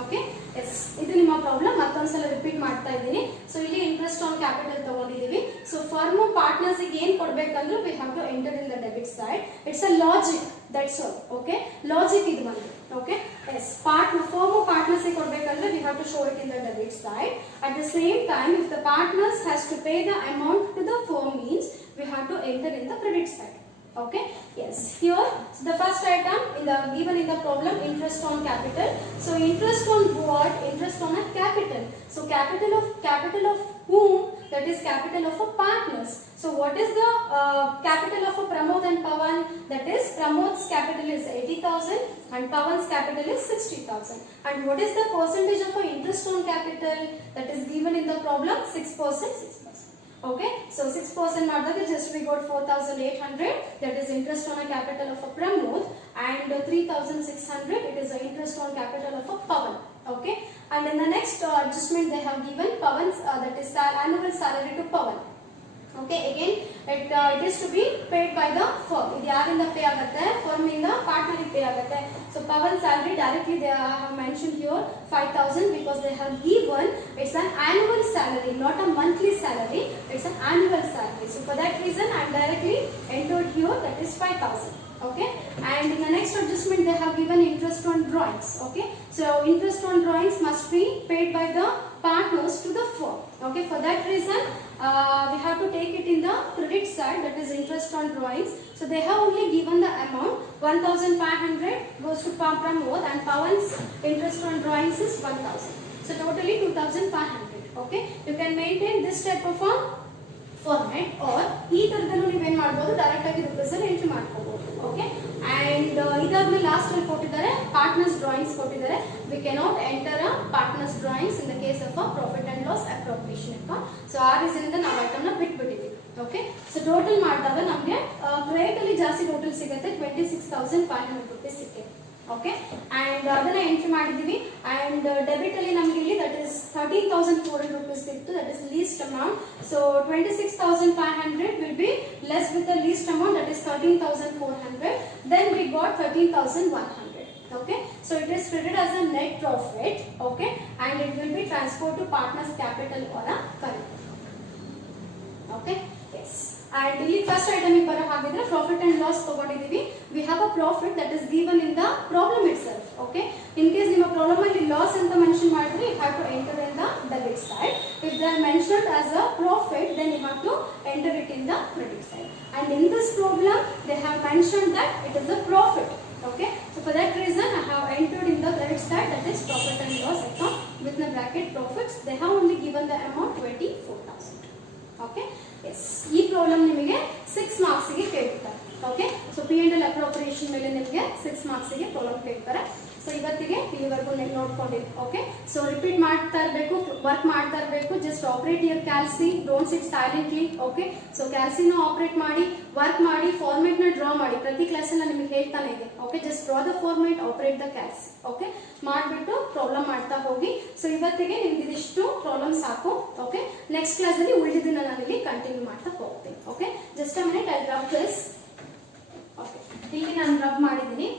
Okay, yes, ಇದು ನಿಮ್ಮ problem. ಮತ್ತೊಂದ್ಸಲ repeat ಮಾಡ್ತಾ ಇದ್ದೀನಿ. ಸೊ ಇಲ್ಲಿ ಇಂಟ್ರೆಸ್ಟ್ ಆನ್ ಕ್ಯಾಪಿಟಲ್ ತಗೊಂಡಿದೀವಿ. So firm partners ಏನ್ ಕೊಡ್ಬೇಕಂದ್ರೆ we have to enter in the debit side. It's a logic, that's all. Okay, logic ಇದು ಒಂದು. ಓಕೆ, ಎಸ್, ಫರ್ಮ್ ಪಾರ್ಟ್ನರ್ಸ್ ಕೊಡ್ಬೇಕಂದ್ರೆ we have to show it in the debit side. At the same time if the partners has to pay the amount to the firm means we have to enter in the credit side. Okay, yes, here so the first item in the given in the problem, interest on capital. So interest on what? Interest on a capital. So capital of whom? That is capital of a partners. So what is the capital of a Pramod and Pawan? That is Pramod's capital is 80,000 and Pawan's capital is 60,000. And what is the percentage of a interest on capital? That is given in the problem, 6%, 6%. Okay, so 6% ಮಾಡಿದಾಗ just we got 4,800, that is interest on a capital of a Pramod, and 3,600 it is the interest on capital of a Pawan. Okay, and in the next adjustment they have given Pawan's that is annual salary to Pawan. Okay, again it is to be paid by the firm. ಇದು ಯಾರಿಂದ ಪೇ ಆಗುತ್ತೆ? ಫರ್ಮ್ ಇಂದ partner pay ಆಗುತ್ತೆ. So Pawan salary directly they have mentioned here 5,000 because they have given it's an annual salary, not a monthly salary. It's an annual salary. So for that reason I am directly entered here, that is 5,000. Okay, and in the next adjustment they have given interest on drawings. Okay, so interest on drawings must be paid by the partners to the firm. Okay, for that reason we have to take it in the credit side, that is interest on drawings. So they have only given the amount 1,500 goes to Pramod and Pawan's interest on drawings is 1,000. So totally 2,500. Okay, you can maintain this type of a format or ಈ ತರದಲ್ಲೂ ನೀವು ಏನು ಮಾಡಬಹುದು, ಡೈರೆಕ್ಟ್ ಆಗಿ ರೂಪೀಸ್ ಅಲ್ಲಿ ಎಂಟ್ರಿ ಮಾಡ್ಕೋಬಹುದು. Okay, and ಇದಾದ್ಮೇಲೆ ಲಾಸ್ಟ್ ಅಲ್ಲಿ ಕೊಟ್ಟಿದ್ದಾರೆ ಪಾರ್ಟ್ನರ್ಸ್ ಡ್ರಾಯಿಂಗ್ಸ್ ಕೊಟ್ಟಿದ್ದಾರೆ. We cannot enter a partners drawings in the case of a profit and loss appropriation account. So ಆ ರೀಸನ್ ಇಂದ ನಾವು ಐಟಮ್ ನ ಬಿಟ್ಬಿಟ್ಟಿದ್ದೀವಿ. ಓಕೆ, ಸೊ ಟೋಟಲ್ ಮಾಡಿದಾಗ ನಮಗೆ ಕ್ರೆಡಿಟ್ ಅಲ್ಲಿ ಜಾಸ್ತಿ ಟೋಟಲ್ ಸಿಗುತ್ತೆ, 26,500 ರೂಪೀಸ್ ಸಿಕ್ಕಿದೆ. ಓಕೆ, ಅಂಡ್ ಅದನ್ನ ಎಂಟ್ರಿ ಮಾಡಿದೀವಿ. ಅಂಡ್ ಡೆಬಿಟ್ ಅಲ್ಲಿ ನಮಗೆ ಇಲ್ಲಿ ದಟ್ ಇಸ್ 13,400 ರೂಪೀಸ್ ಇತ್ತು, that is least amount. So 26,500 will be less with the least amount, that is 13,400. Then we got 13,100. Okay, so it is treated as a net profit. Okay, and it will be transferred to partners capital or a current. Okay, yes. And ಇಲ್ಲಿ first item ಬರೋ ಹಾಗಿದ್ರೆ profit and loss ತಗೊಂಡಿದೀವಿ. We have a profit that is given in the problem itself. Okay, in case ನಿಮ್ಮ problem ಅಲ್ಲಿ loss ಅಂತ mention ಮಾಡಿದ್ರೆ you have to enter in the debit side. If they are mentioned as a profit then you have to enter it in the credit side. And in this problem they have mentioned that it is a profit. Okay, so for that reason I have entered in the credit side, that is profit and loss account with the bracket profits. They have only given the amount 24,000. Okay, yes, ee problem nimage 6 marks ಗೆ ಕೇಳ್ತಾರೆ. Okay, so P&L appropriation ಮೇಲೆ ನಿಮಗೆ 6 marks ಗೆ ಪ್ರಾಬ್ಲಮ್ ಕೇಳ್ತಾರೆ. ಸೊ ಇವತ್ತಿಗೆ ಇಲ್ಲಿವರೆಗೂ ನೋಡ್ಕೊಂಡಿರಿ. Okay, so repeat ಮಾಡ್ತಾ ಇರಬೇಕು, ವರ್ಕ್ ಮಾಡ್ತಾ ಇರಬೇಕು. Just operate your calci, don't sit silently. Okay, so ಕ್ಯಾಲ್ಸಿನ ಆಪರೇಟ್ ಮಾಡಿ, ವರ್ಕ್ ಮಾಡಿ, ಫಾರ್ಮೆಟ್ ನ ಡ್ರಾ ಮಾಡಿ. ಪ್ರತಿ ಕ್ಲಾಸ್ ಅಲ್ಲಿ ನಿಮಗೆ ಹೇಳ್ತಾನೆ ಇದೆ. Okay, just draw the format, operate the calci. Okay, ಮಾಡ್ಬಿಟ್ಟು ಪ್ರಾಬ್ಲಮ್ ಮಾಡ್ತಾ ಹೋಗಿ. ಸೊ ಇವತ್ತಿಗೆ ನಿಮ್ಗೆ ಇದಿಷ್ಟು ಪ್ರಾಬ್ಲಮ್ ಸಾಕು. ಓಕೆ, ನೆಕ್ಸ್ಟ್ ಕ್ಲಾಸ್ ಅಲ್ಲಿ ಉಳಿದಿದ್ದನ್ನ ನಾನು ಇಲ್ಲಿ ಕಂಟಿನ್ಯೂ ಮಾಡ್ತಾ ಹೋಗ್ತೀನಿ. Okay, just a minute, I rub this. Okay, ಇಲ್ಲಿ ನಾನು ರಬ್ ಮಾಡಿದ್ದೀನಿ.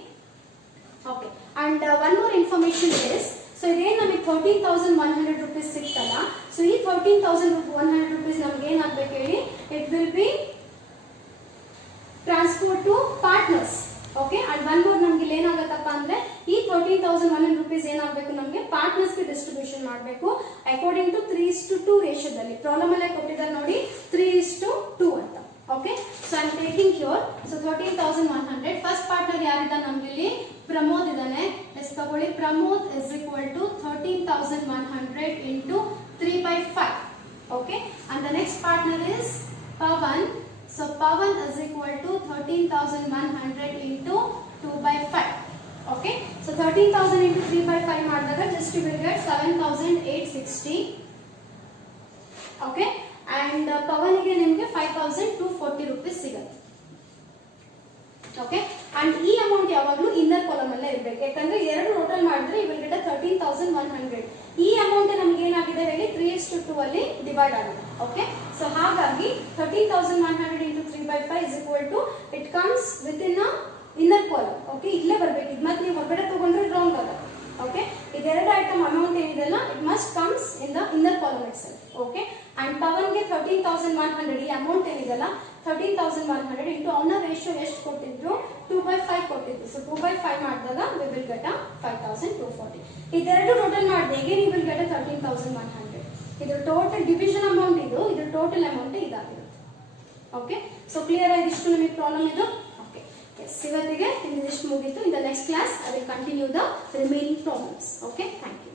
Okay, and one more information is, so ಇದೇನು ನಮಗೆ 13,100 ರೂಪೀಸ್ ಸಿಕ್ತಲ್ಲ, ಸೊ ಈ 13,100 ರೂಪೀಸ್ ನಮ್ಗೆ ಏನಾಗಬೇಕು ಹೇಳಿ, it will be transfer to partners. Okay, and one more ನಮ್ಗೆ ಇಲ್ಲಿ ಏನಾಗತ್ತಪ್ಪ ಅಂದ್ರೆ ಈ 13,100 ರೂಪೀಸ್ ಏನಾಗಬೇಕು, ನಮಗೆ ಪಾರ್ಟ್ನರ್ಸ್ ಗೆ ಡಿಸ್ಟ್ರಿಬ್ಯೂಷನ್ ಮಾಡಬೇಕು ಅಕಾರ್ಡಿಂಗ್ ಟು 3:2 ರೇಷಿಯೋದಲ್ಲಿ. ಪ್ರಾಬ್ಲಮ್ ಅಲ್ಲೇ ಕೊಟ್ಟಿದ್ದಾರೆ ನೋಡಿ 3:2 ಅಂತ. Okay, so I am taking here. So 13,100 first partner ಯಾರಿದ್ದಾರೆ ನಮ್ಗೆ ಇಲ್ಲಿ ಪ್ರಮೋದ್ ಇದ್ದಾನೆ. ಎಸ್ ತಗೊಳ್ಳಿ, Pramod is equal to 13,100 into 3/5. Okay, and the next partner is Pawan. So Pawan is equal to 13,100 into 2/5. Okay, so 13,000 into 3/5 ಮಾಡಿದಾಗ just you will get 7,860. Okay, and ಪವನ್ಗೆ ನಿಮಗೆ 5,240 rupees ಸಿಗುತ್ತೆ. Okay, and ಈ ಅಮೌಂಟ್ ಯಾವಾಗಲೂ ಇನ್ನರ್ ಕಾಲಮ್ ಅಲ್ಲೇ ಇರಬೇಕು, ಯಾಕಂದ್ರೆ ಎರಡು ಟೋಟಲ್ ಮಾಡಿದ್ರೆ ಯು ವಿಲ್ ಗೆಟ್ 13,100. ಈ ಅಮೌಂಟ್ ನಮಗೆ ಏನಾಗಿದೆ ಹೇಳಿ 3:2 ಅಲ್ಲಿ ಡಿವೈಡ್ ಆಗಿದೆ. ಓಕೆ, ಸೊ ಹಾಗಾಗಿ 13,100 into 3/5 is equal to it comes with in inner column. Okay, ಇಲ್ಲೇ ಬರಬೇಕು. ಇದು ಮತ್ತೆ ನೀವು ಹೊರಗಡೆ ತಗೊಂಡ್ರೆ ರಾಂಗ್ ಆಗುತ್ತೆ. ಓಕೆ, ಇದೆರಡು ಐಟಮ್ ಅಮೌಂಟ್ ಏನಿದೆಲ್ಲ it must comes in the inner column itself. Okay, and ಪವನ್ಗೆ 13,100 ಈ ಅಮೌಂಟ್ ಏನಿದೆಲ್ಲ 13,100 ಇಂಟು ಅವನ ರೇಷಿಯೋ ಎಷ್ಟು ಕೊಟ್ಟಿದ್ರು 2/5 ಕೊಟ್ಟಿದ್ರು. ಸೊ 2/5 ಮಾಡಿದಾಗ ವಿ ವಿಲ್ ಗೆಟ್ 5,240. ಇದೆರಡು ಟೋಟಲ್ ಮಾಡಿದೆ ಈಗ ನೀವು ವಿಲ್ ಗೆಟ್ 13,100. ಇದ್ರ ಟೋಟಲ್ ಡಿವಿಷನ್ ಅಮೌಂಟ್ ಇದು, ಇದ್ರ ಟೋಟಲ್ ಅಮೌಂಟ್ ಇದಾಗಿರುತ್ತೆ. ಓಕೆ, ಸೊ ಕ್ಲಿಯರ್ ಆಯ್ತು ನಿಮಗೆ ಪ್ರಾಬ್ಲಮ್ ಇದು. ಓಕೆ, ಎಸ್, ಇವತ್ತಿಗೆ ಇದಿಷ್ಟು ಮುಗೀತು. In the next class I will continue the remaining problems. Okay, thank you.